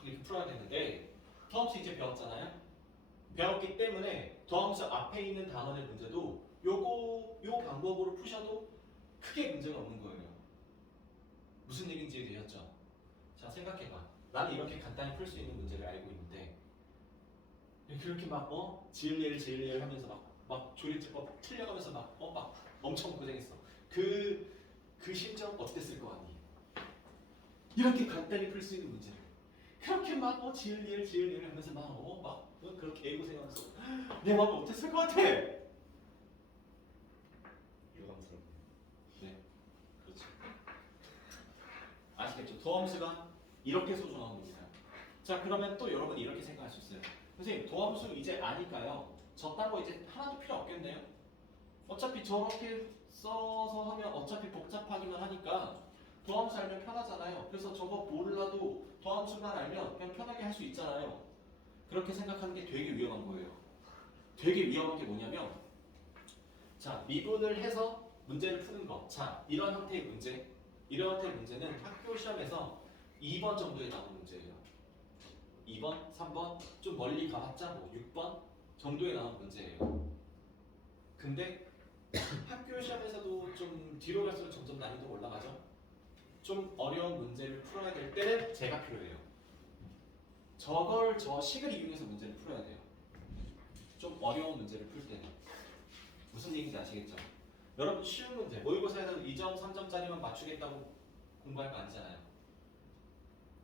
이렇게 풀어야 되는데 더함수 이제 배웠잖아요. 배웠기 때문에 더함수 앞에 있는 단원의 문제도 요 방법으로 푸셔도 크게 문제가 없는 거예요. 무슨 얘기인지 이해되셨죠? 자, 생각해봐. 나는 이렇게 간단히 풀 수 있는 문제를 알고 있는데 그렇게 막 지을 하면서 막 조립제법 틀려가면서 막 엄청 고생했어. 그 심정 어땠을 것 같니? 이렇게 간단히 풀 수 있는 문제를 그렇게 막 지을 하면서 막 그렇게 애고생하면서 내 마음을 어땠을 것 같아? 유감스럽네. 네, 그렇죠. 아시겠죠? 더함수가 이렇게 소중한 겁니다. 자, 그러면 또 여러분 이렇게 생각할 수 있어요. 선생님, 도함수 이제 아니까요. 저딴 거 이제 하나도 필요 없겠네요. 어차피 저렇게 써서 하면 어차피 복잡하기만 하니까 도함수 알면 편하잖아요. 그래서 저거 몰라도 도함수만 알면 그냥 편하게 할 수 있잖아요. 그렇게 생각하는 게 되게 위험한 거예요. 되게 위험한 게 뭐냐면, 자, 미분을 해서 문제를 푸는 거. 자, 이런 형태의 문제, 이런 형태의 문제는 학교 시험에서 2번 정도에 나오는 문제예요. 2번, 3번, 좀 멀리 가봤자 뭐 6번 정도에 나오는 문제예요. 근데 학교 시험에서도 좀 뒤로 갈수록 점점 난이도가 올라가죠. 좀 어려운 문제를 풀어야 될 때는 제가 필요해요. 저 식을 이용해서 문제를 풀어야 돼요. 좀 어려운 문제를 풀 때는. 무슨 얘기인지 아시겠죠? 여러분 쉬운 문제, 모의고사에서 2점, 3점짜리만 맞추겠다고 공부할 거 아니잖아요.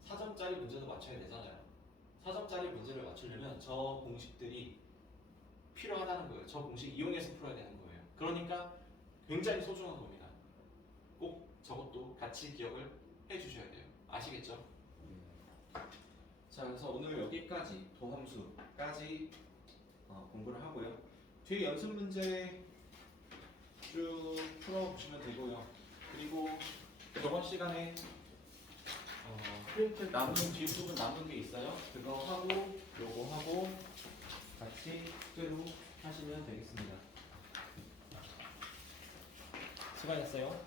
4점짜리 문제도 맞춰야 되잖아요. 4점짜리 문제를 맞추려면 저 공식들이 필요하다는 거예요. 저 공식 이용해서 풀어야 되는 거예요. 그러니까 굉장히 소중한 겁니다. 꼭 저것도 같이 기억을 해주셔야 돼요. 아시겠죠? 자, 그래서 오늘 여기까지 도함수까지 공부를 하고요. 뒤에 연습 문제 쭉 풀어보시면 되고요. 그리고 저번 시간에 프린트 남은 뒷부분 남은 게 있어요. 그거 하고 요거 하고 같이 숙제로 하시면 되겠습니다. 수고하셨어요.